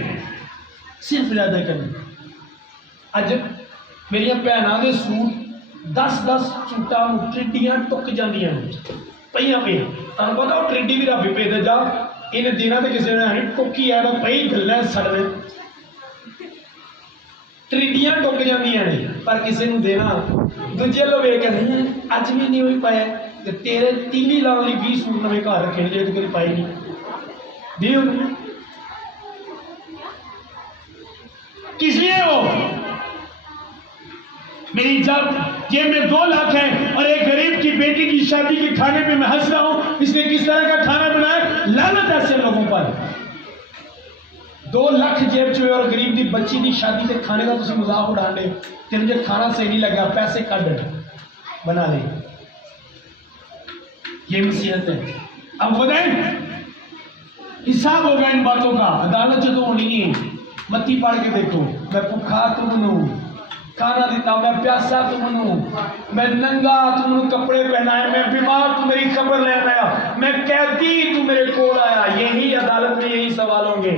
सिर्फ इरादा करना। अज मेरिया भैनों के सूट 10-10 सूटा ट्रिडियां टुक जांदियां पईयां पे, तुहानूं पता वो ट्रिडी भी रब भेजदा जा इन्हें देना तो किसी ने टुकी है तो पई गल्लां सड़ने, ट्रिडियां टुक जांदियां ने पर किसी को देना, दूजे लोग वेख के अज भी नहीं हो पाया, तो तेरे तीली लाने लिए 20 सूट नवे घर रखे जो कभी पाए नहीं दी किस लिए हो। मेरी जब जेब में 2 लाख है और एक गरीब की बेटी की शादी के खाने पे मैं हंस रहा हूं, इसने किस तरह का खाना बनाया, लानत ऐसे लोगों पर। 2 लाख जेब च और गरीब की बच्ची की शादी के खाने का तुम मजाक उड़ा दे, तेरे मुझे खाना सही नहीं लगा, पैसे कट बना ले, ये मुसीबत है। अब बताएं हिसाब होगा इन बातों का, अदालत जो तो होनी है, मत्ती पढ़ के देखो, मैं भुखा तुम खाना दिता, मैं प्यासा तुमनू, मैं नंगा तुमनू कपड़े पहनाए, मैं बीमार तू मेरी खबर लेने आया, मैं कैदी तू मेरे कोल आया। यही अदालत में यही सवाल होंगे,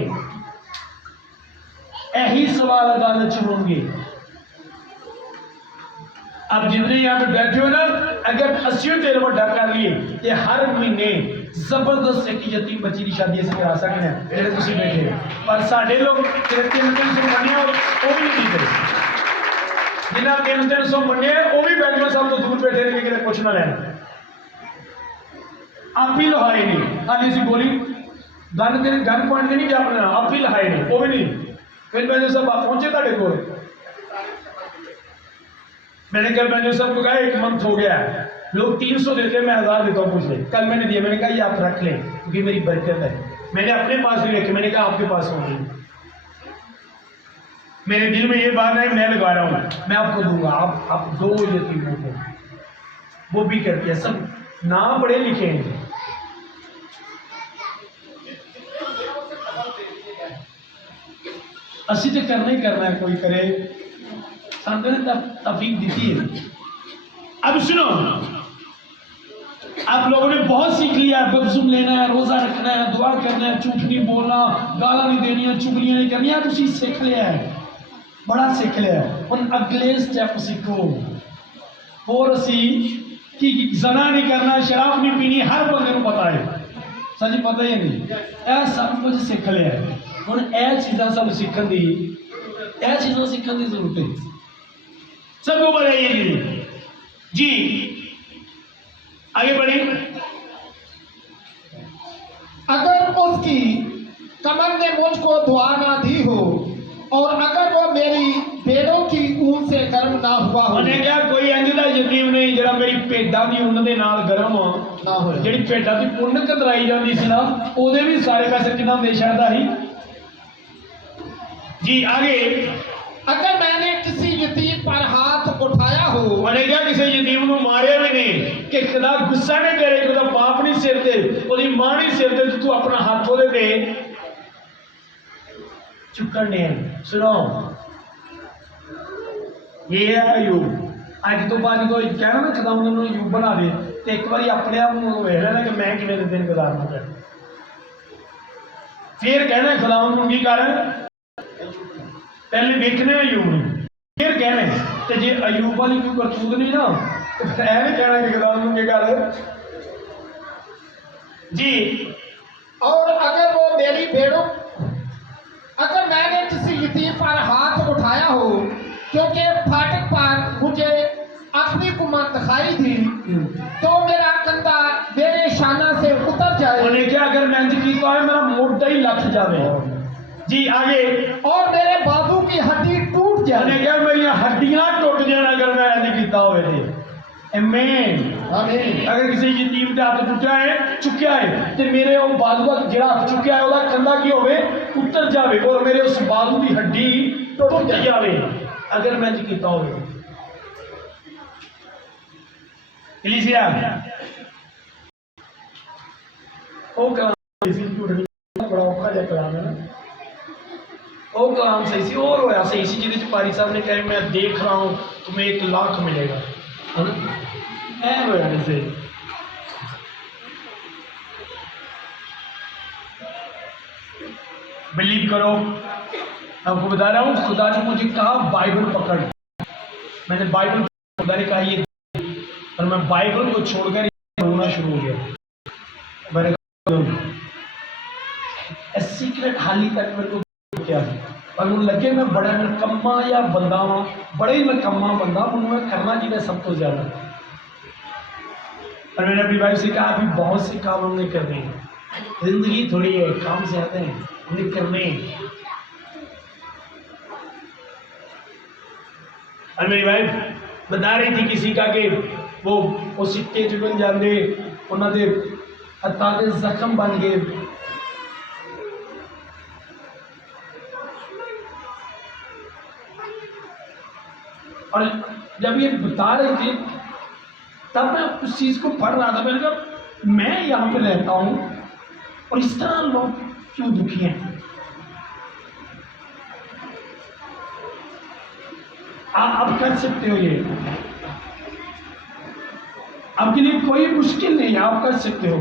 यही सवाल अदालत च होंगे। अब जितने यहाँ पे बैठे हो ना, अगर 80 तेल वड्डा कर लिए तो हर महीने जबरदस्त एक यतीम बच्ची की शादी ऐसे करा सकते हैं ਜਿਹੜੇ ਤੁਸੀਂ बैठे हो। पर साढ़े लोग 300 ਮੰਨਿਆ ਉਹ ਵੀ नहीं करे, जिन्हें 300 ਮੰਨਿਆ ਉਹ भी बैठे सब तो दूर बैठे ने कि कुछ ना लेना। आप ही लहाए नहीं हाँ जी बोली गन पॉइंट नहीं क्या अपना आप ही लहाए नहीं वो भी नहीं। फिर मैंने सब पहुंचे ਤੁਹਾਡੇ ਕੋਲ, मैंने कल मैंने सबको कहा 1 मंथ हो गया है, लोग 300 देते हैं, मैं 1000 देता हूँ, पूछ ले। कल मैंने दिया, मैंने कहा ये आप रख लें क्योंकि मेरी बरकत है। मैंने अपने पास भी रखी, मैंने कहा आपके पास होंगी। मेरे दिल में ये बात है, मैं लगा रहा हूँ, मैं आपको दूंगा, आप 2 यतीमों को। वो भी करती है, सब ना पढ़े लिखे हैं। असी तो करना ही करना है, कोई करे ने तफीक दी थी। अब सुनो, आप लोगों ने बहुत सीख लिया है, बबजुम लेना है, रोजा रखना है, दुआ करना है, झूठ नहीं बोलना, गाला नहीं देनी, चुगलियां नहीं करनी, तुम सीख लिया है, बड़ा सीख लिया है। और अगले स्टेप सीखो, और असी कि जना नहीं करना, शराब नहीं पीनी, हर बंदे को पता है, सच पता ही नहीं, यह सब कुछ सीख लिया है। हम यह चीज़ा सब सीखने की, यह चीज़ों सीखने की जरूरत है, सबको बताइए जी। आगे बढ़े। अगर उसकी कमर ने मुझको दुआ ना दी हो और अगर वो मेरी भेड़ों की ऊन से गर्म ना हुआ हो। मैंने क्या कोई इंज दा यतीम नहीं जरा मेरी भेडां दी ऊन दे नाल गर्म ना हो, जेड़ी भेडां दी पुन्न कतराई जाती सी ना, ओदे भी सारे पैसे कितना दे छड़दा ही जी। आगे। अगर मैंने किसी यतीम पर हाथ उठाया हो, मैंने क्या किसी यतीम को मारे भी नहीं कि खुदा गुस्सा नहीं करे कि उसका बाप नहीं सिर ते, उसकी मां नहीं सिर ते, तू अपना हाथ ओदे दे चुकने। सुनो, ये है अयूब। अज तो बाद कोई कहना ना खुदा उन्होंने अयूब बना दे, तो एक बार अपने आप को वेख लेना कि मैं कितने दिन गुजारना चाहता, फिर कहना खुदा उन्होंने की कर, पहले देखने अयूब फिर कहने, तो जे अयूब वाली कोई करतूत नहीं ना तो फिर ऐ नहीं कहना कि खुदा उन्होंने कर जी। और अगर वो मेरी भेड़ों, अगर मैंने किसी यतीम पर हाथ उठाया हो क्योंकि फाटक पर मुझे अपनी कुमार दिखाई थी, तो मेरा कंधा मेरे शाना से उतर जाए। उन्हें क्या अगर मैं किया है मेरा मोटा ही लथ जाए जी। आगे। और मेरे बाजू की हड्डी टूट जाए। उन्हें क्या मेरी हड्डियां टूट जाए अगर मैं ऐसे किया हो। अगर किसी यतीम का हाथ टूटा है चुकया है तो मेरे वो बाजू का जो हाथ चुकया है वह कंधा की हो उतर जाए और मेरे उस बाजू की हड्डी टूट जाए अगर मैं किया हो। बड़ा औखा जहा कलाम है ना, वो कलाम सही सी और होया सही सी जिहदे पारी साहब ने कहा मैं देख रहा हूँ तुम्हें 1 लाख मिलेगा, है ना, ऐ होया नहीं सही। बिलीव करो, आपको बता रहा हूँ खुदा ने मुझे कहा बाइबल पकड़, मैंने बाइबल खुदा ने कहा ये, और मैं बाइबल को छोड़कर रोना शुरू हो गया। मैंने सीक्रेट हाली तक मेरे को क्या है और मुझे लगे मैं बड़ा नकम्मा या बंदा हाँ, बड़ा ही नकम्मा बंदा मैं करना चाहिए सब तो ज्यादा। और मैंने अपनी वाइफ से कहा अभी बहुत से काम हमने करने हैं, जिंदगी थोड़ी है, काम से आते हैं हमने करने। और मेरी वाइफ बता रही थी किसी का कि वो सिक्के चुकन जाते उन्होंने हत्था के जख्म बन गए। और जब ये बता रही थी तब मैं उस चीज को पढ़ रहा था, मैंने कहा मैं यहाँ पे रहता हूँ और इस तरह लोग क्यों दुखी हैं। आप कर सकते हो ये, आपके लिए कोई मुश्किल नहीं है, आप कर सकते हो।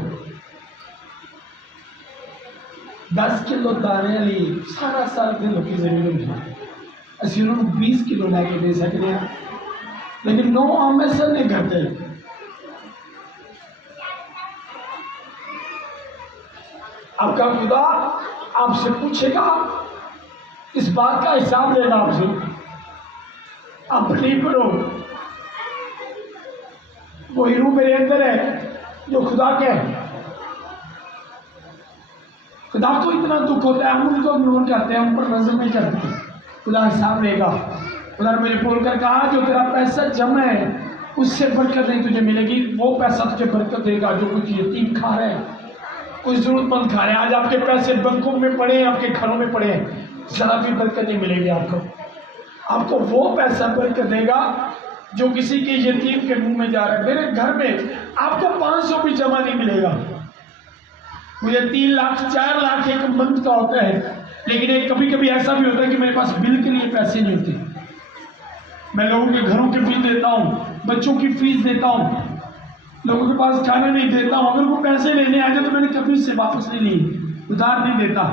10 किलो दाने वाली सारा साल दिन लोग जमीन में असि 20 किलो लैके दे सकते हैं, लेकिन नो हम ऐसा नहीं करते। आपका खुदा आपसे पूछेगा, इस बात का हिसाब लेना आपसे। आप बिलीव करो, वही रूह मेरे अंदर है जो खुदा के है। खुदा को इतना दुख होता है, हम उनको इग्नोर करते हैं, हम पर नजर नहीं करते। खुदा हिसाब लेगा। खुदा ने मुझे बोलकर कहा, जो तेरा पैसा जमा है उससे बरकत नहीं तुझे मिलेगी, वो पैसा तुझे बरकत देगा जो कुछ यतीम खा रहे हैं, कोई जरूरतमंद खा रहे हैं। आज आपके पैसे बैंकों में पड़े हैं, आपके घरों में पड़े हैं, जरा भी बरकत नहीं मिलेगी आपको। आपको वो पैसा बरकत देगा जो किसी के यतीम के मुंह में जा रहा है। मेरे घर में आपको 500 भी जमा नहीं मिलेगा। मुझे 3 लाख 4 लाख एक मंथ का होता है, लेकिन एक कभी कभी ऐसा भी होता है कि मेरे पास बिल के लिए पैसे नहीं होते। मैं लोगों के घरों के बिल देता हूँ, बच्चों की फीस देता हूँ, लोगों के पास खाना नहीं देता हूँ। अगर वो पैसे लेने आ जाए तो मैंने कभी उससे वापस नहीं लिए, उधार नहीं देता।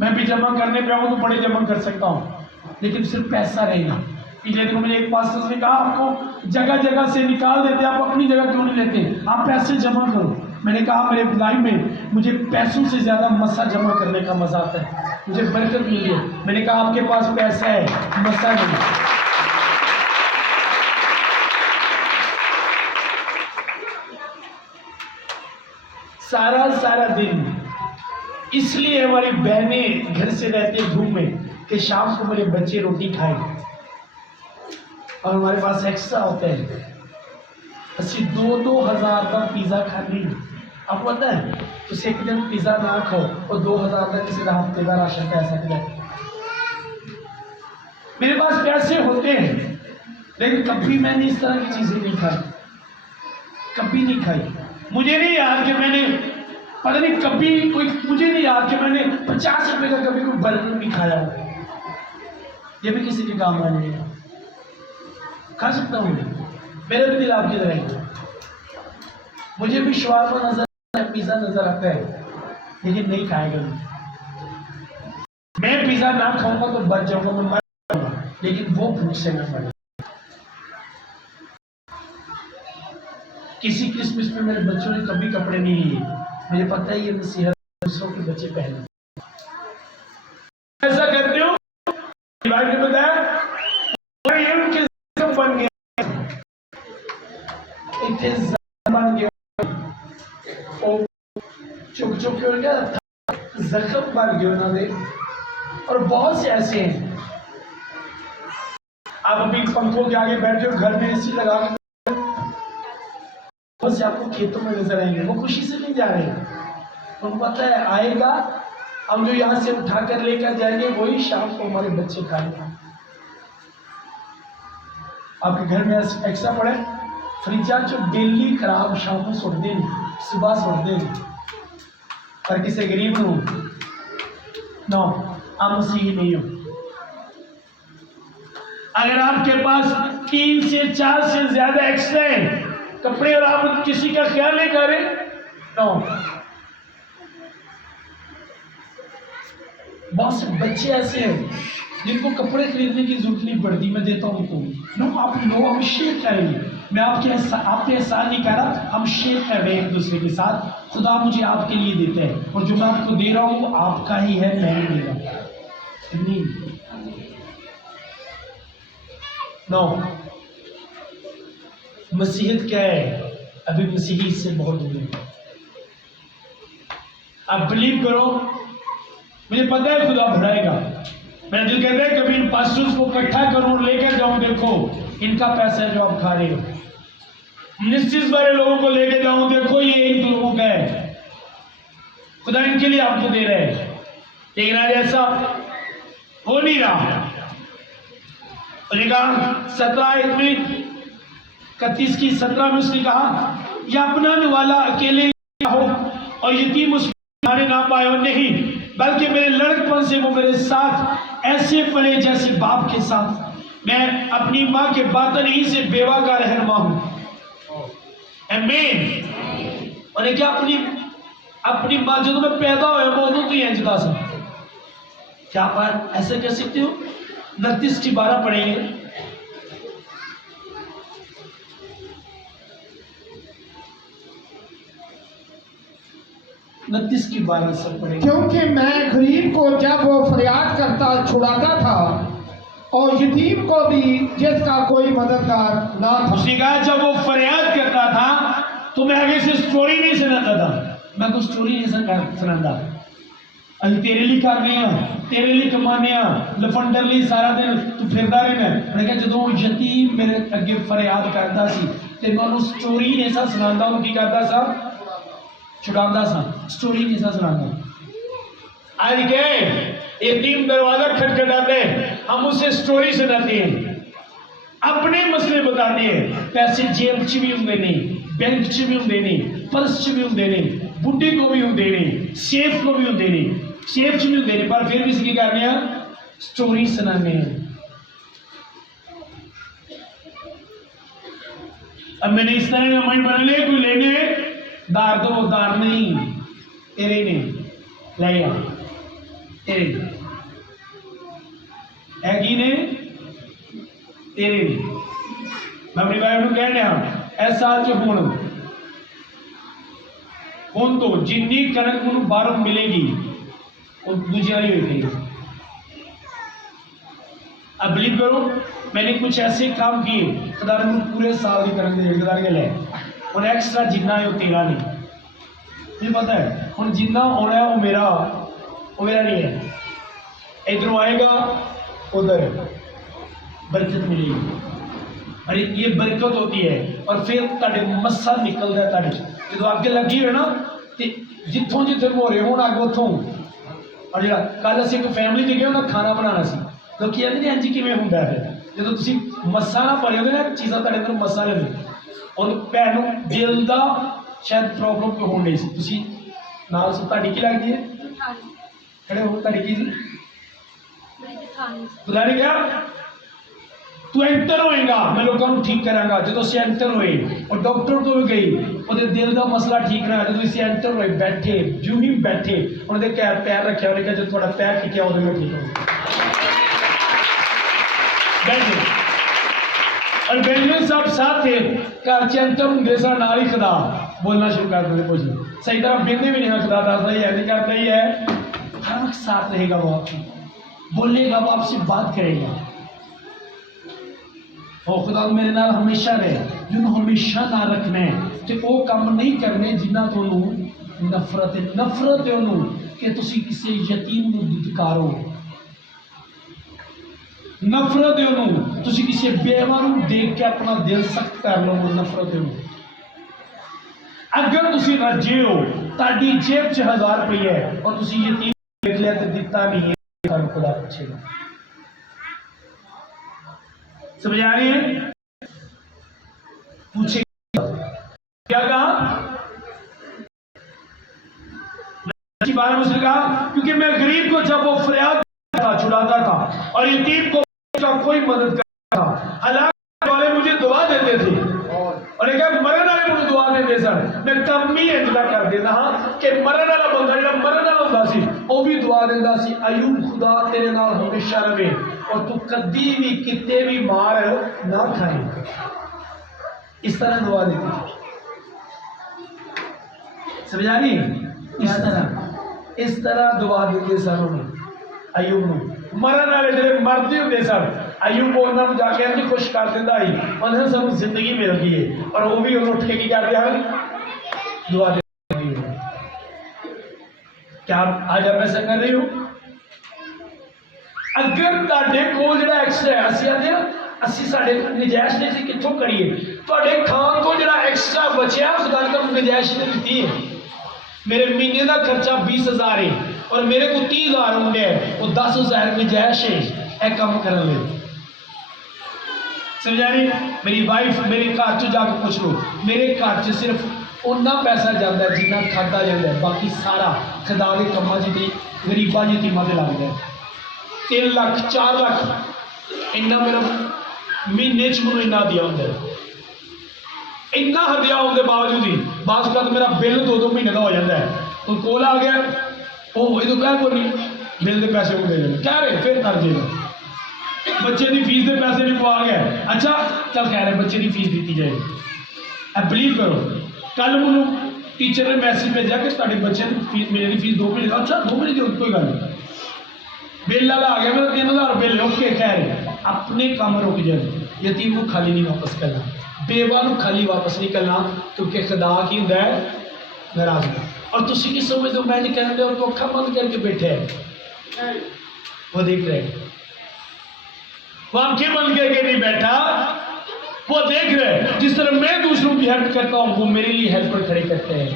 मैं भी जमा करने पे आऊँ तो बड़े जमा कर सकता हूँ, लेकिन सिर्फ पैसा रहेगा। इसलिए तो मुझे एक पास्टर ने कहा, आपको जगह जगह से निकाल देते, आप अपनी जगह क्यों नहीं लेते, आप पैसे जमा करो। मैंने कहा, मेरे लाइफ में मुझे पैसों से ज्यादा मसा जमा करने का मजा आता है, मुझे बरकत मिली है। मैंने कहा, आपके पास पैसा है, मसा नहीं। सारा सारा दिन इसलिए हमारी बहनें घर से रहती धूप में कि शाम को मेरे बच्चे रोटी खाएं, और हमारे पास एक्स्ट्रा होता है। असि 2-2 हज़ार का पिज़्ज़ा खानी, आपको पता है, तो एक दिन पिज़्ज़ा ना खाओ और 2,000 का किसी का हफ्ते का राशन पैसा मिला। मेरे पास पैसे होते हैं, लेकिन कभी मैंने इस तरह की चीजें नहीं खाई, कभी नहीं खाई। मुझे नहीं याद कि मैंने पता नहीं कभी कोई, मुझे नहीं याद कि मैंने 50 रुपए का कभी कोई बर्गर भी खाया हो। ये भी किसी के काम आने है, खा सकता हूँ, मेरे भी दिल आपकी तरह है। मुझे भी शवारमा नजर, पिज्जा नजर आता है, लेकिन नहीं खाएगा। मैं पिज्जा ना खाऊंगा तो बच जाऊंगा, मैं मर जाऊंगा, लेकिन वो भूख से ना मरे। किसी क्रिसमस में मेरे बच्चों ने कभी कपड़े नहीं लिए, मुझे पता है ये नसीहत दूसरों के बच्चे पहने। ऐसा करते हो, भाई ने बताया उनके बन गया, बन गया, चुप चुप के उनका जख्म बन गया उन्होंने। और बहुत से ऐसे हैं, आप अभी पंखों के आगे बैठे हो, घर में एसी लगा के, बहुत से आपको खेतों में नजर आएंगे, वो खुशी से नहीं जा रहे, उनको पता है आएगा, हम जो यहाँ से उठाकर लेकर जाएंगे वही शाम को हमारे बच्चे खाएंगे। आपके घर में एक्स्ट्रा पड़े फ्रिजा जो डेली खराब, शाम को सुट दें, सुबह सुट दें, पर किसी गरीब नो नो आप मसीही नहीं हो। अगर आपके पास 3 से 4 से ज्यादा एक्स्ट्रा है कपड़े और आप किसी का ख्याल नहीं करें, नो। बहुत से बच्चे ऐसे हैं जिनको कपड़े खरीदने की जरूरत नहीं पड़ती, मैं देता हूं उनको। नो, आप लो, हम शेयर करेंगे। मैं आपके एहसान नहीं कर रहा, हम शेयर कर रहे हैं एक दूसरे के साथ। खुदा मुझे आपके लिए देता है, और जो मैं आपको दे रहा हूं वो आपका ही है, मैं नहीं दे रहा। नो, मसीहत क्या है? अभी मसीही से बहुत दूर है। आप बिलीव करो, मुझे पता है खुदा बढ़ाएगा। मेरा दिल कहता है कभी इन पास्टर्स को इकट्ठा करूं और लेकर जाऊं, देखो इनका पैसा है जो आप खा रहे हो। निश्चित वाले लोगों को लेकर जाऊं, देखो ये इन लोगों का है, खुदा इनके लिए आपको दे रहे हैं। लेकिन आज ऐसा हो नहीं रहा। 17 की 17 में उसने कहा, या अपनाने वाला अकेले हो और यतीम उसमें ना पाए, और नहीं बल्कि मेरे लड़कपन से वो मेरे साथ ऐसे पले जैसे बाप के साथ मैं अपनी माँ के बातन ही से बेवा का रहनुमा हूं। आमीन। और क्या अपनी माँ जो मैं पैदा होया मैं उदों तो ही इंजदा सा। क्या आप ऐसे कह सकते हो? 29 की 12 पढ़ेंगे। की 12 सब पढ़ेंगे। क्योंकि मैं गरीब को जब वो फरियाद करता छुड़ाता था और यतीम को भी जिसका कोई मददगार ना था। उसने कहा जब वो फरियाद करता था तो मैं आगे से स्टोरी नहीं सुनाता था, मैं कोई स्टोरी नहीं सुनाता। अभी तेरे लिए कर रहे हैं, तेरे लिए कमाने लफंडर लिए सारा दिन तू फिरदा रहना। मैं कहा जो यतीम मेरे अगे फरियाद करता सी ते मैं उन्हें स्टोरी नहीं सा सुनाता, उन्हें की करता सा छुड़ाता सा, स्टोरी नहीं सा सुनाता। आज के यतीम दरवाजा खटखटाते हम उसे स्टोरी सुनाते हैं, अपने मसले बताते हैं। पैसे जेब च भी होंगे नहीं, बैंक च भी होंगे नहीं, पर्स च भी होंगे नहीं, बुढ़ी को भी होंगे नहीं, सेफ को भी होंगे नहीं, सेफ च भी होंगे नहीं, पर फिर भी इसकी करने हैं स्टोरी सुनाने हैं। अब मैंने इस तरह का माइंड बना लिया, कोई लेने दार दो, दार नहीं तेरे नहीं लाया, तेरे है कि ने तेरे नहीं। मैं अपनी वाइफ को कह रहा ऐसा जो हूं तो जिन्नी कनक मैं बाहरों मिलेगी वो दूसरी नहीं होगी। अब बिलीव करो मैंने कुछ ऐसे काम किए खुदा ने पूरे साल की कनक दे खुदा के ले और एक्स्ट्रा जिन्ना है वो तेरा नहीं पता है। हम जिन्ना होना है वो मेरा नहीं है। इधरों आएगा उधर बरकत मिलेगी। अरे ये बरकत होती है और फिर ताड़े मस्सा निकलता है ताड़े जो आगे लगी है ना तो जितों जिथे मोरे हो आगे उतों। और जो कल अस एक फैमिली में गए ना खाना बनाना सी लोग कहते नहीं इंज किवें हुंदा है जो तुम मस्सा ना भरे होंगे ना चीज़ां ताड़े अंदर मस्सा लगे और भैन दिल का शायद प्रॉब्लम कोई हो नहीं सी नाल ताड़ी की लगती है खड़े हो ताड़ी की खुदा ने कहा तू एंटर होएगा मैं लोगों को ठीक करांगा। जो से एंटर होए और डॉक्टर तो गई और दिल का मसला ठीक ना जो इसे एंटर होए बैठे जो ही बैठे उन्होंने पैर रखे उन्हें कहा जो थोड़ा पैर खिंचा वो ठीक हो बैठे। और बेंजामिन साहब साथ थे घर च एंटर होंगे सा नाल ही खुदा बोलना शुरू कर देते कुछ सही तरह बिंदे भी नहीं खुदा दसदा ही है नहीं करता ही है हर वक्त साथ रहेगा वो आपकी बोलेगा वो आपसे बात करेगा। और खुदा मेरे नाल हमेशा रहे जिन्होंने हमेशा ना रखना है तो वो काम नहीं करने जिन्ना तो नफरत नफरत है उन्होंने कि तुसी किसी यतीम को दुदकारो, नफरत है उन्होंने तुसी किसी बेवा को देख के अपना दिल सख्त कर लो, नफरत है उन्होंने। अगर तुसी रजे हो ताड़ी जेब च 1000 रुपये है और तुसी यतीम देख लिया तो दिता नहीं है खुदा पूछेगा। समझ आ रही है? पूछे क्या कहा 12 में कहा क्योंकि मैं गरीब को जब वो फरियाद था छुड़ाता था और यतीम को कोई मदद करता था। हलाक वाले मुझे दुआ देते थे और एक मरन वाले मुझे दुआ देते सर मैं तब भी इंतजा कर देता हाँ कि मरन वाला बंदा जो मरन वाला होता सी वो भी दुआ देता सी अयूब खुदा तेरे नाल हमेशा रहे और तू कदी भी कितने भी मार ना खाए। इस तरह दुआ देती थी। समझा नहीं? इस तरह दुआ देते सर उन्होंने अयूब को मरन वाले जो मरते होंगे सर अयूब को उन्होंने जाके अंज खुश कर देता ही उन्हें सब जिंदगी मिल गई है और वो भी उन्होंने उठ के की करते हैं दुआ देते। क्या आज आप ऐसा कर रहे हो? अगर ताडे कोल जिहड़ा एक्स्ट्रा असीं आंदे असीं साडे नजायज़ ने असीं कित्थों करिए तुहाडे खान तो जिहड़ा एक्स्ट्रा बचिया खुदा ने तुहानूं नजायज़ ने दित्ती है। मेरे महीने का खर्चा 20,000 है और मेरे को 30,000 होंगे वो 10,000 नजायज़ है यह काम करने लगे। समझा रही? मेरी वाइफ मेरे घर च जाके पूछ लो मेरे घर च सिर्फ उन्ना पैसा जाता है जिन्ना खाता जाता है बाकी सारा खुदा के कामां च ते गरीबां यतीमां ते लगदा है। 3 लाख 4 लाख इन्ना मेरा महीने च मैं इन्ना दिया होंगे, इन्ना हदिया होने के बावजूद ही बास का मेरा बिल 2-2 महीने का हो जाता है। तो कोल आ गया वो ये तो कह को नहीं बिल के पैसे को दे देने कह रहे फिर कर देगा, बच्चे की फीस के पैसे भी पा गया, अच्छा चल कह रहे बच्चे की फीस दी जाएगी। बिलीव करो कल मैं टीचर ने मैसेज भेजा कि तुम्हारे बच्चे की फीस मेरी फीस 2 महीने का, अच्छा 2 महीने की कोई गल नहीं, बिल वाला आ गया मेरा 3000 बिल ओके कह रहे अपने काम रुक जाए, यतीम को खाली नहीं वापस करना, बेवा को खाली वापस नहीं करना, क्योंकि खुदा की होंगे नाराज। और तुम की समझ दो मैं नहीं कहने और तो अखा बंद करके बैठे है वो देख रहे, वो आंखें बंद करके नहीं बैठा, वो देख रहे जिस तरह मैं दूसरों की हेल्प करता हूं वो मेरे लिए हेल्पर खड़े करते हैं।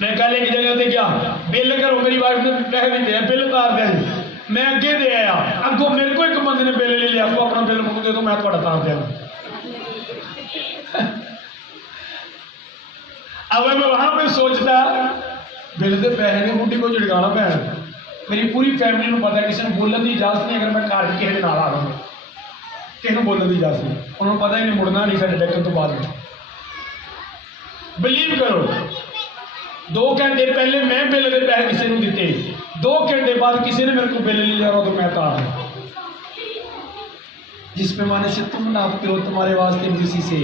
मैं कल एक जगह पे क्या बिल करो मेरी वाइफ ने कह दी दिया बिल उतार दिया, मैं अगे दे आया अगो मेरे को एक बंदे ने बिल ले लिया, वो अपना बिल मुझे दे दो मैं थोड़ा तार दिया। अब मैं वहां पे सोचता बिल के पैसे ने बुढ़ी को झड़काना पैना, मेरी पूरी फैमिली को पता है किसी ने बोलने की इजाजत नहीं, अगर मैं घर किसी के नाल आ रहा हूँ किसी को बोलने की इजाजत नहीं, उन्होंने पता ही नहीं मुड़ना नहीं साढ़े डेकन तो बाद में। बिलीव करो 2 घंटे पहले मैं बिल के पैसे किसी को दिते, 2 घंटे बाद किसी ने मेरे को बिल ले लिया तो मैं तार जिस पैमाने से तुम नापते हो तुम्हारे वास्ते किसी से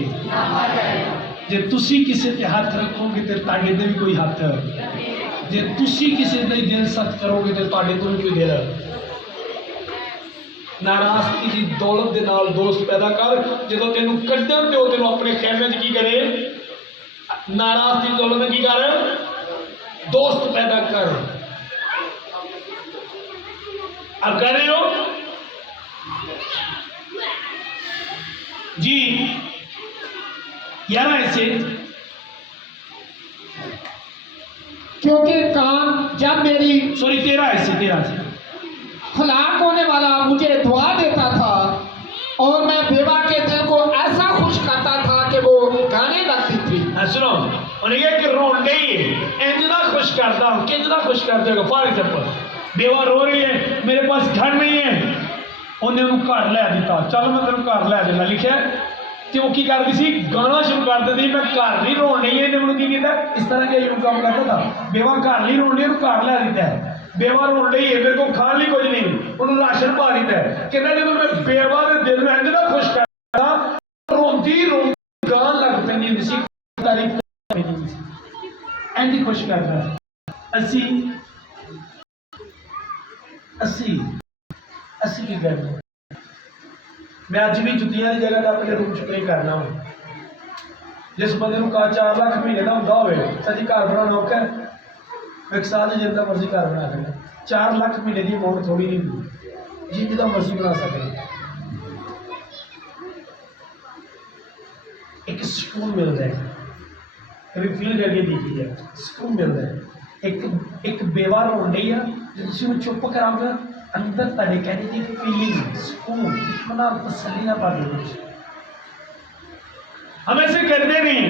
जे तुसी किसी के हाथ रखोगे तो ताड़े दे भी कोई हाथ, जे तुसी किसी दे दिल सख्त करोगे तो ताड़े को भी कोई दिल। नाराजगी की दौलत के नाल दोस्त पैदा कर, जो तेन कड्डन दो तेन अपने खैमे च की करे, नाराज की दौलत की कर दोस्त पैदा कर। अब कर रहे हो जी 11 ऐसे, क्योंकि कान जब मेरी 13 ऐसे हलाक होने वाला मुझे दुआ देता था और मैं बेवा के दिल को ऐसा खुश करता था कि वो गाने लगती थी। सुनो उन्हें कहा कि रोंडे इंजना खुश करता हूँ, कितना खुश करते हो। फॉर एग्जाम्पल बेवा रो रही है मेरे पास घर नहीं है, उन्हें घर लै दिता, चल मैं तेन घर लै देना लिखा, तो वो की करती सी गाना शुरू कर देती मैं घर नहीं रोन नहीं है, इन्हें की किया इस तरह के यूं काम करता था। बेवा घर नहीं रोन रही घर लै दिता है, बेवा रोन रही है मेरे को खाने लिए कुछ नहीं, उन्होंने राशन पा दिता है, कहना जो मैं बेवा के दिल में इंजना खुश करता रोंदी रोंदी गान लग पैंदी तारीफ इंज खुश करता। असी की करना, मैं अज भी जुतियां की जगह अपने रूम च पे करना हूँ। जिस बंदे को 4 लाख महीने का होंगे हो सची घर बनाना औखा है, एक साल जितना मर्जी घर बना सकते, 4 लाख महीने की अमाउंट थोड़ी नहीं होगी, जी जितना मर्जी बना सकते। एक सुकून मिलता है, कभी फील करके देखिए सुकून मिलता है। एक बेवा रोन रही है जो चुप कराओगे अंदर तेरे कहने की फीलिंग सुकून इतना तसल्ली ना पाते कुछ। हम ऐसे करते नहीं,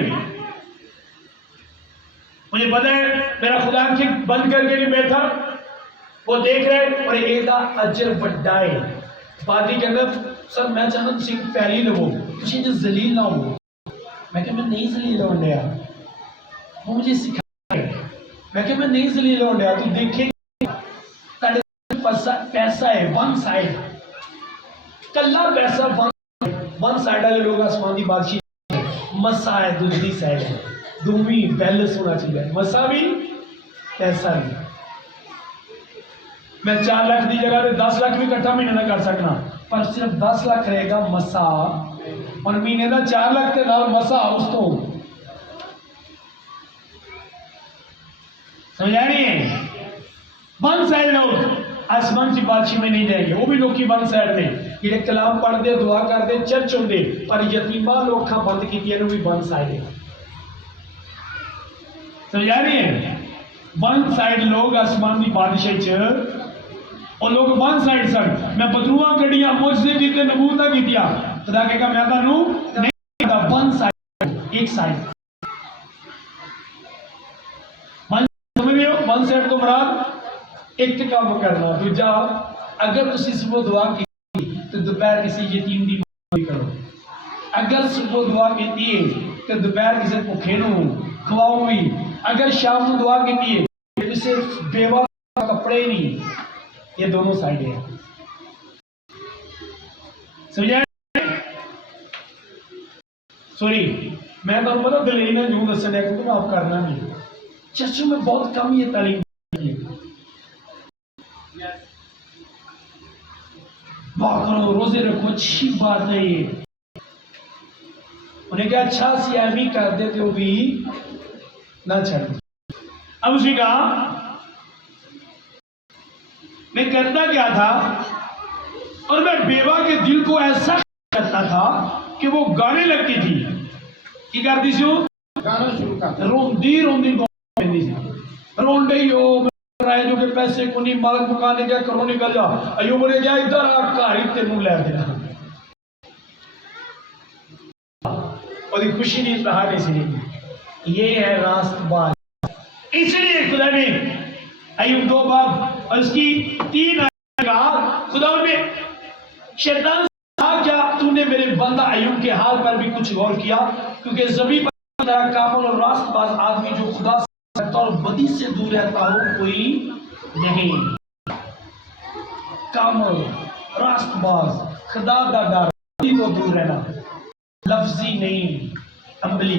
मुझे पता है मेरा खुदा की बंद करके नहीं बैठा, वो देख रहे और एदा अजर वड्डा है। बादी कहना सर मैं चाहता तुम पैरी लवो तुम जो जलील ना हो, मैं क्या मैं नहीं जलील होने दिया, वो मुझे सिखा, मैं क्या मैं नहीं जलील होने दिया, तू देखे पैसा है वन साइड, कल्ला पैसा वन साइड वाले लोग आसमान की बादशाही, मसा है दूसरी साइड है, दोवी बैलेंस होना चाहिए, मसा भी पैसा भी। मैं 4 लाख की जगह 10 लाख भी इकट्ठा महीने में कर सकना, पर सिर्फ 10 लाख रहेगा मसा और महीने का 4 लाख के नाल मसा उस तो समझा नहीं है। वन साइड लोग आसमान की बादशाही में नहीं जाएंगे, वो भी लोग की वन साइड में ये कलाम पढ़ते दुआ करते चर्च होंगे, पर यतीमा लोग अखा बंद की भी वन साइड है। समझा रही है, वन साइड लोग आसमान की बादशाही च और लोग वन साइड सन। मैं बदरूआ कड़िया मुझसे कितने नबूता की खुदा कहेगा मैं तानू नहीं वन साइड, एक साइड वन, समझ रहे हो वन साइड तो मुराद एक काम करना, दूजा अगर तुम सुबह दुआ की तो दोपहर किसी यतीम की मदद करो। अगर सुबह दुआ की तो दोपहर किसी भुखे खवाओ भी। अगर शाम को दुआ की तो किसी बेवा कपड़े नहीं। ये दोनों साइड है, समझा? सॉरी, मैं तो पता दलील ने यूं दसने क्योंकि आप करना नहीं। चर्चों में बहुत कम ये तालीम करो, रोजे रखो, अच्छी बात है ये। उन्हें क्या अच्छा सियामी कर देते हो भी ना छोड़। अब उसने कहा मैं करता क्या था, और मैं बेवा के दिल को ऐसा करता था कि वो गाने लगती थी। की करती सी गाना शुरू कर रोंदी रोंदी रोंडे हो जो के पैसे को नहीं मालक मुकाने क्या करो निकल जा अयो बोले जा इधर आ घाड़ी तेनू लै देना। और खुशी नहीं रहा नहीं। ये है रास्तबाज। इसलिए खुदा ने अयूब 2 बार और उसकी 3 कहा, खुदा ने शैतान क्या तूने मेरे बंदा अयूब के हाल पर भी कुछ गौर किया? क्योंकि जमीन पर तरह कामल और रास्तबाज आदमी जो खुदा से और बदी से दूर रहता हो कोई नहीं। कामल, रास्तबाज, खुदा का डर, बदी को दूर रहना, लफ्जी नहीं अमली।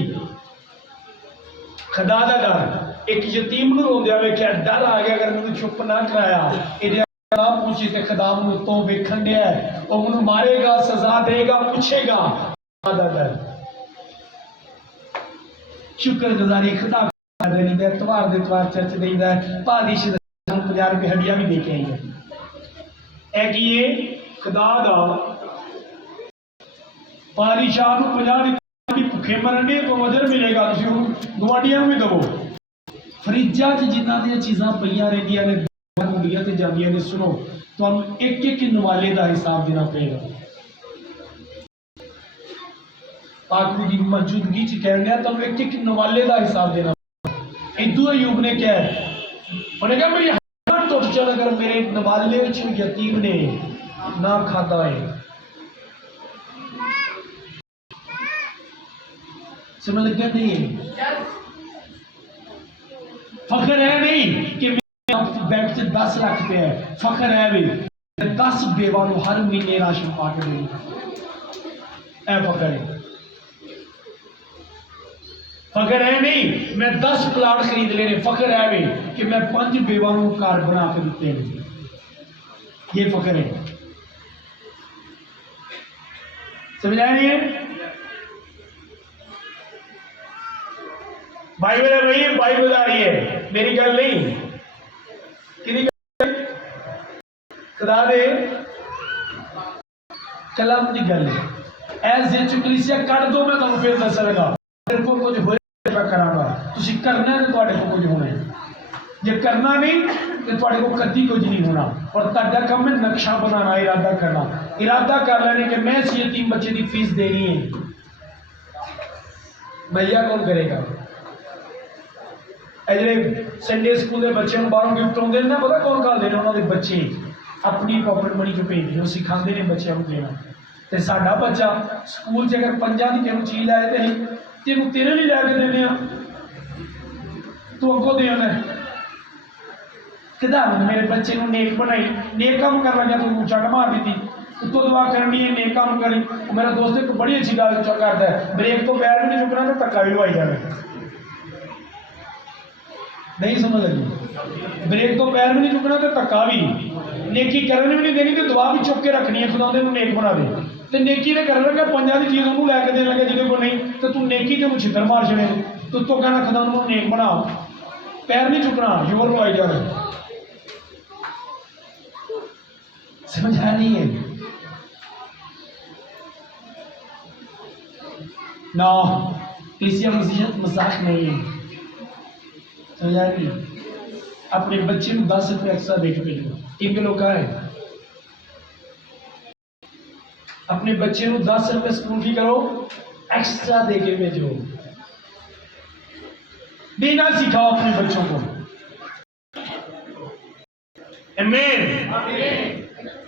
खुदा का डर। एक यतीम को रोंदिया वेख्या, डर आ गया अगर मैं चुप ना कराया ना पूछी तो खुदा तो वेखन दिया वो मैं मारेगा, सजा देगा, पूछेगा। शुक्रगुजारी खुदा एतवार चर्च देता है। 50 रुपये हड्डियां भी देके आई है कि ये खुदा दा बादशाह को 50 भुखे मरने तो वजन मिलेगा, गुआढ़ियां भी दवो। फ्रिजा च जिन्हों चीज़ा पईयां रहिंदियां ने मुंडियां ते जांदियां ने, सुनो तुहानू एक एक नवाले का हिसाब देना पड़ेगा। पाक की मौजूदगी च कह रहा तुहानू एक एक नवाले का हिसाब देना। इदू अयूब ने क्या है, उन्हें कहा मेरी हाथ टुट चल अगर मेरे नवाले यतीम ने ना खाता है। समझ लग गया? नहीं फखर है नहीं कि बैंक से 10 लाख रुपया है, फखर है भी 10 बेवा को हर महीने राशन पा के देनी, फखर है। फखर है नहीं मैं 10 प्लाट खरीद लेने, फखर है भी कि मैं 5 बेवा को घर बना के दिते हैं, ये फखर है। समझ आ रही है? बाइबल है भाई, बाइबल बता रही है, मेरी गल नहीं। कि खुदा दे कलम की गल है। ऐसे कलीसिया कट दो, मैं तुम फिर दस लगा मेरे को कुछ हो करांगा। तुम करना तो तुहाडे को कुछ होना है, जे करना नहीं तो तुहाडे को कदी कुछ नहीं होना। और तुहाडा काम है नक्शा बनाना, इरादा करना। इरादा कर लेने कि मैं इस यतीम बच्चे की फीस देनी है, भैया कौन करेगा? ਜਿਹੜੇ संडे स्कूल के बच्चों बाहरों गिफ्ट आते हैं ना, पता कौन करते हैं? उन्होंने बच्चे अपनी पॉकेट मनी चो भेजते हैं, सिखाते हैं बच्चों को देना। तो साडा बच्चा स्कूल च अगर 5 की तेन चीज लाए तो तेन तेरे लिए लैके देने, तू अगों देना किदा? मेरे बच्चे को नेक बनाई, नेक काम कर लगा तू चट मार दी, उत्तों दुआ करनी है नेक काम करी। मेरा दोस्त एक बड़ी अच्छी गल करता है, ब्रेक तो पैर भी नहीं चुकना तो धक्का भी लवाई जाए। नहीं समझ लगी? ब्रेक तो पैर भी नहीं चुकना तो धक्का भी, नेकी करने भी नहीं देनी तो दुआ भी चुक के रखनी है, खुदा उन्हें नेक बना दे। तो नेकी ने कर लगा 5 की चीज़ उन्होंने लैके देने लगे, जिन्हें को नहीं तो तू नेकी तो छितर मार छड़े, तो कहना खुदा उन्होंने नेक बना, पैर नहीं चुकना, जोर लवाई जाए। समझा नहीं है ना? कलीसिया मजाक नहीं है, समझा नहीं? अपने बच्चे को 10 रुपये एक्स्ट्रा दे के भेजो। 3 किलो का है, अपने बच्चे को 10 रुपये स्कूल फी करो एक्स्ट्रा दे के भेजो। देना सिखाओ अपने बच्चों को। आमीन।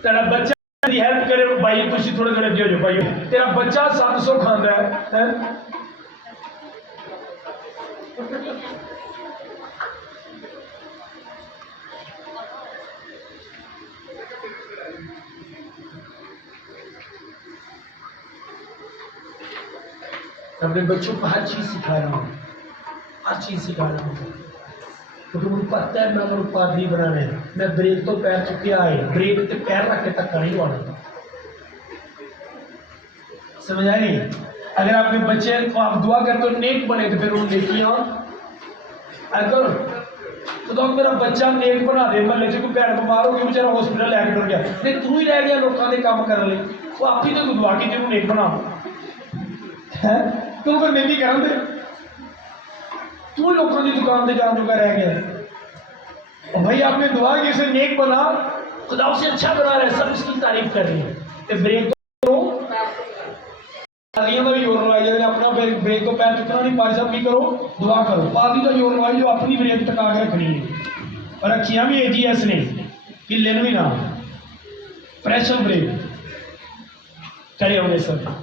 तेरा बच्चा दी हेल्प करे भाई, तुसी थोड़े थोड़े अगे हो जाओ भाई। तेरा बच्चा 700 खांदा है? अपने बच्चों को हर चीज सिखा रहा हूँ, हर चीज सिखा रहा हूँ, क्योंकि मुझे पता है मैं उन्होंने पादरी बनाना है। मैं ब्रेक तो पैर चुके आए, ब्रेक ते पैर रख के धक्का नहीं लवाना। समझ आई नहीं? अगर आपके बच्चे को आप दुआ करते हो नेक बने तो फिर उन नेकियां अगर तो मेरा बच्चा नेक बना दे, महल्ले च कोई भैन बीमार हो गई बेचारा हॉस्पिटल लैके टुर गया, नहीं तू ही रह गया लोगों के काम करने लिए, वो आप ही तो दुआ की तेन नेक बना है, तू फिर नेकी कर दे, तू लोगों की दुकान से जान जोगा रह गया। भाई आपने दुआ की उसे नेक बना, खुदा उसे अच्छा बना रहा है, सब उसकी तारीफ कर रही है। ब्रेक पादियों का भी जोर लगाई जाए, अपना ब्रेक को पैर चुकना नहीं, पादी साहब की करो दुआ करो, पादी का जोर लगाई जो अपनी ब्रेक टका के रखनी है। और रखियां भी एजीएस ने हिलन भी ना, प्रेशर ब्रेक करे होंगे सब।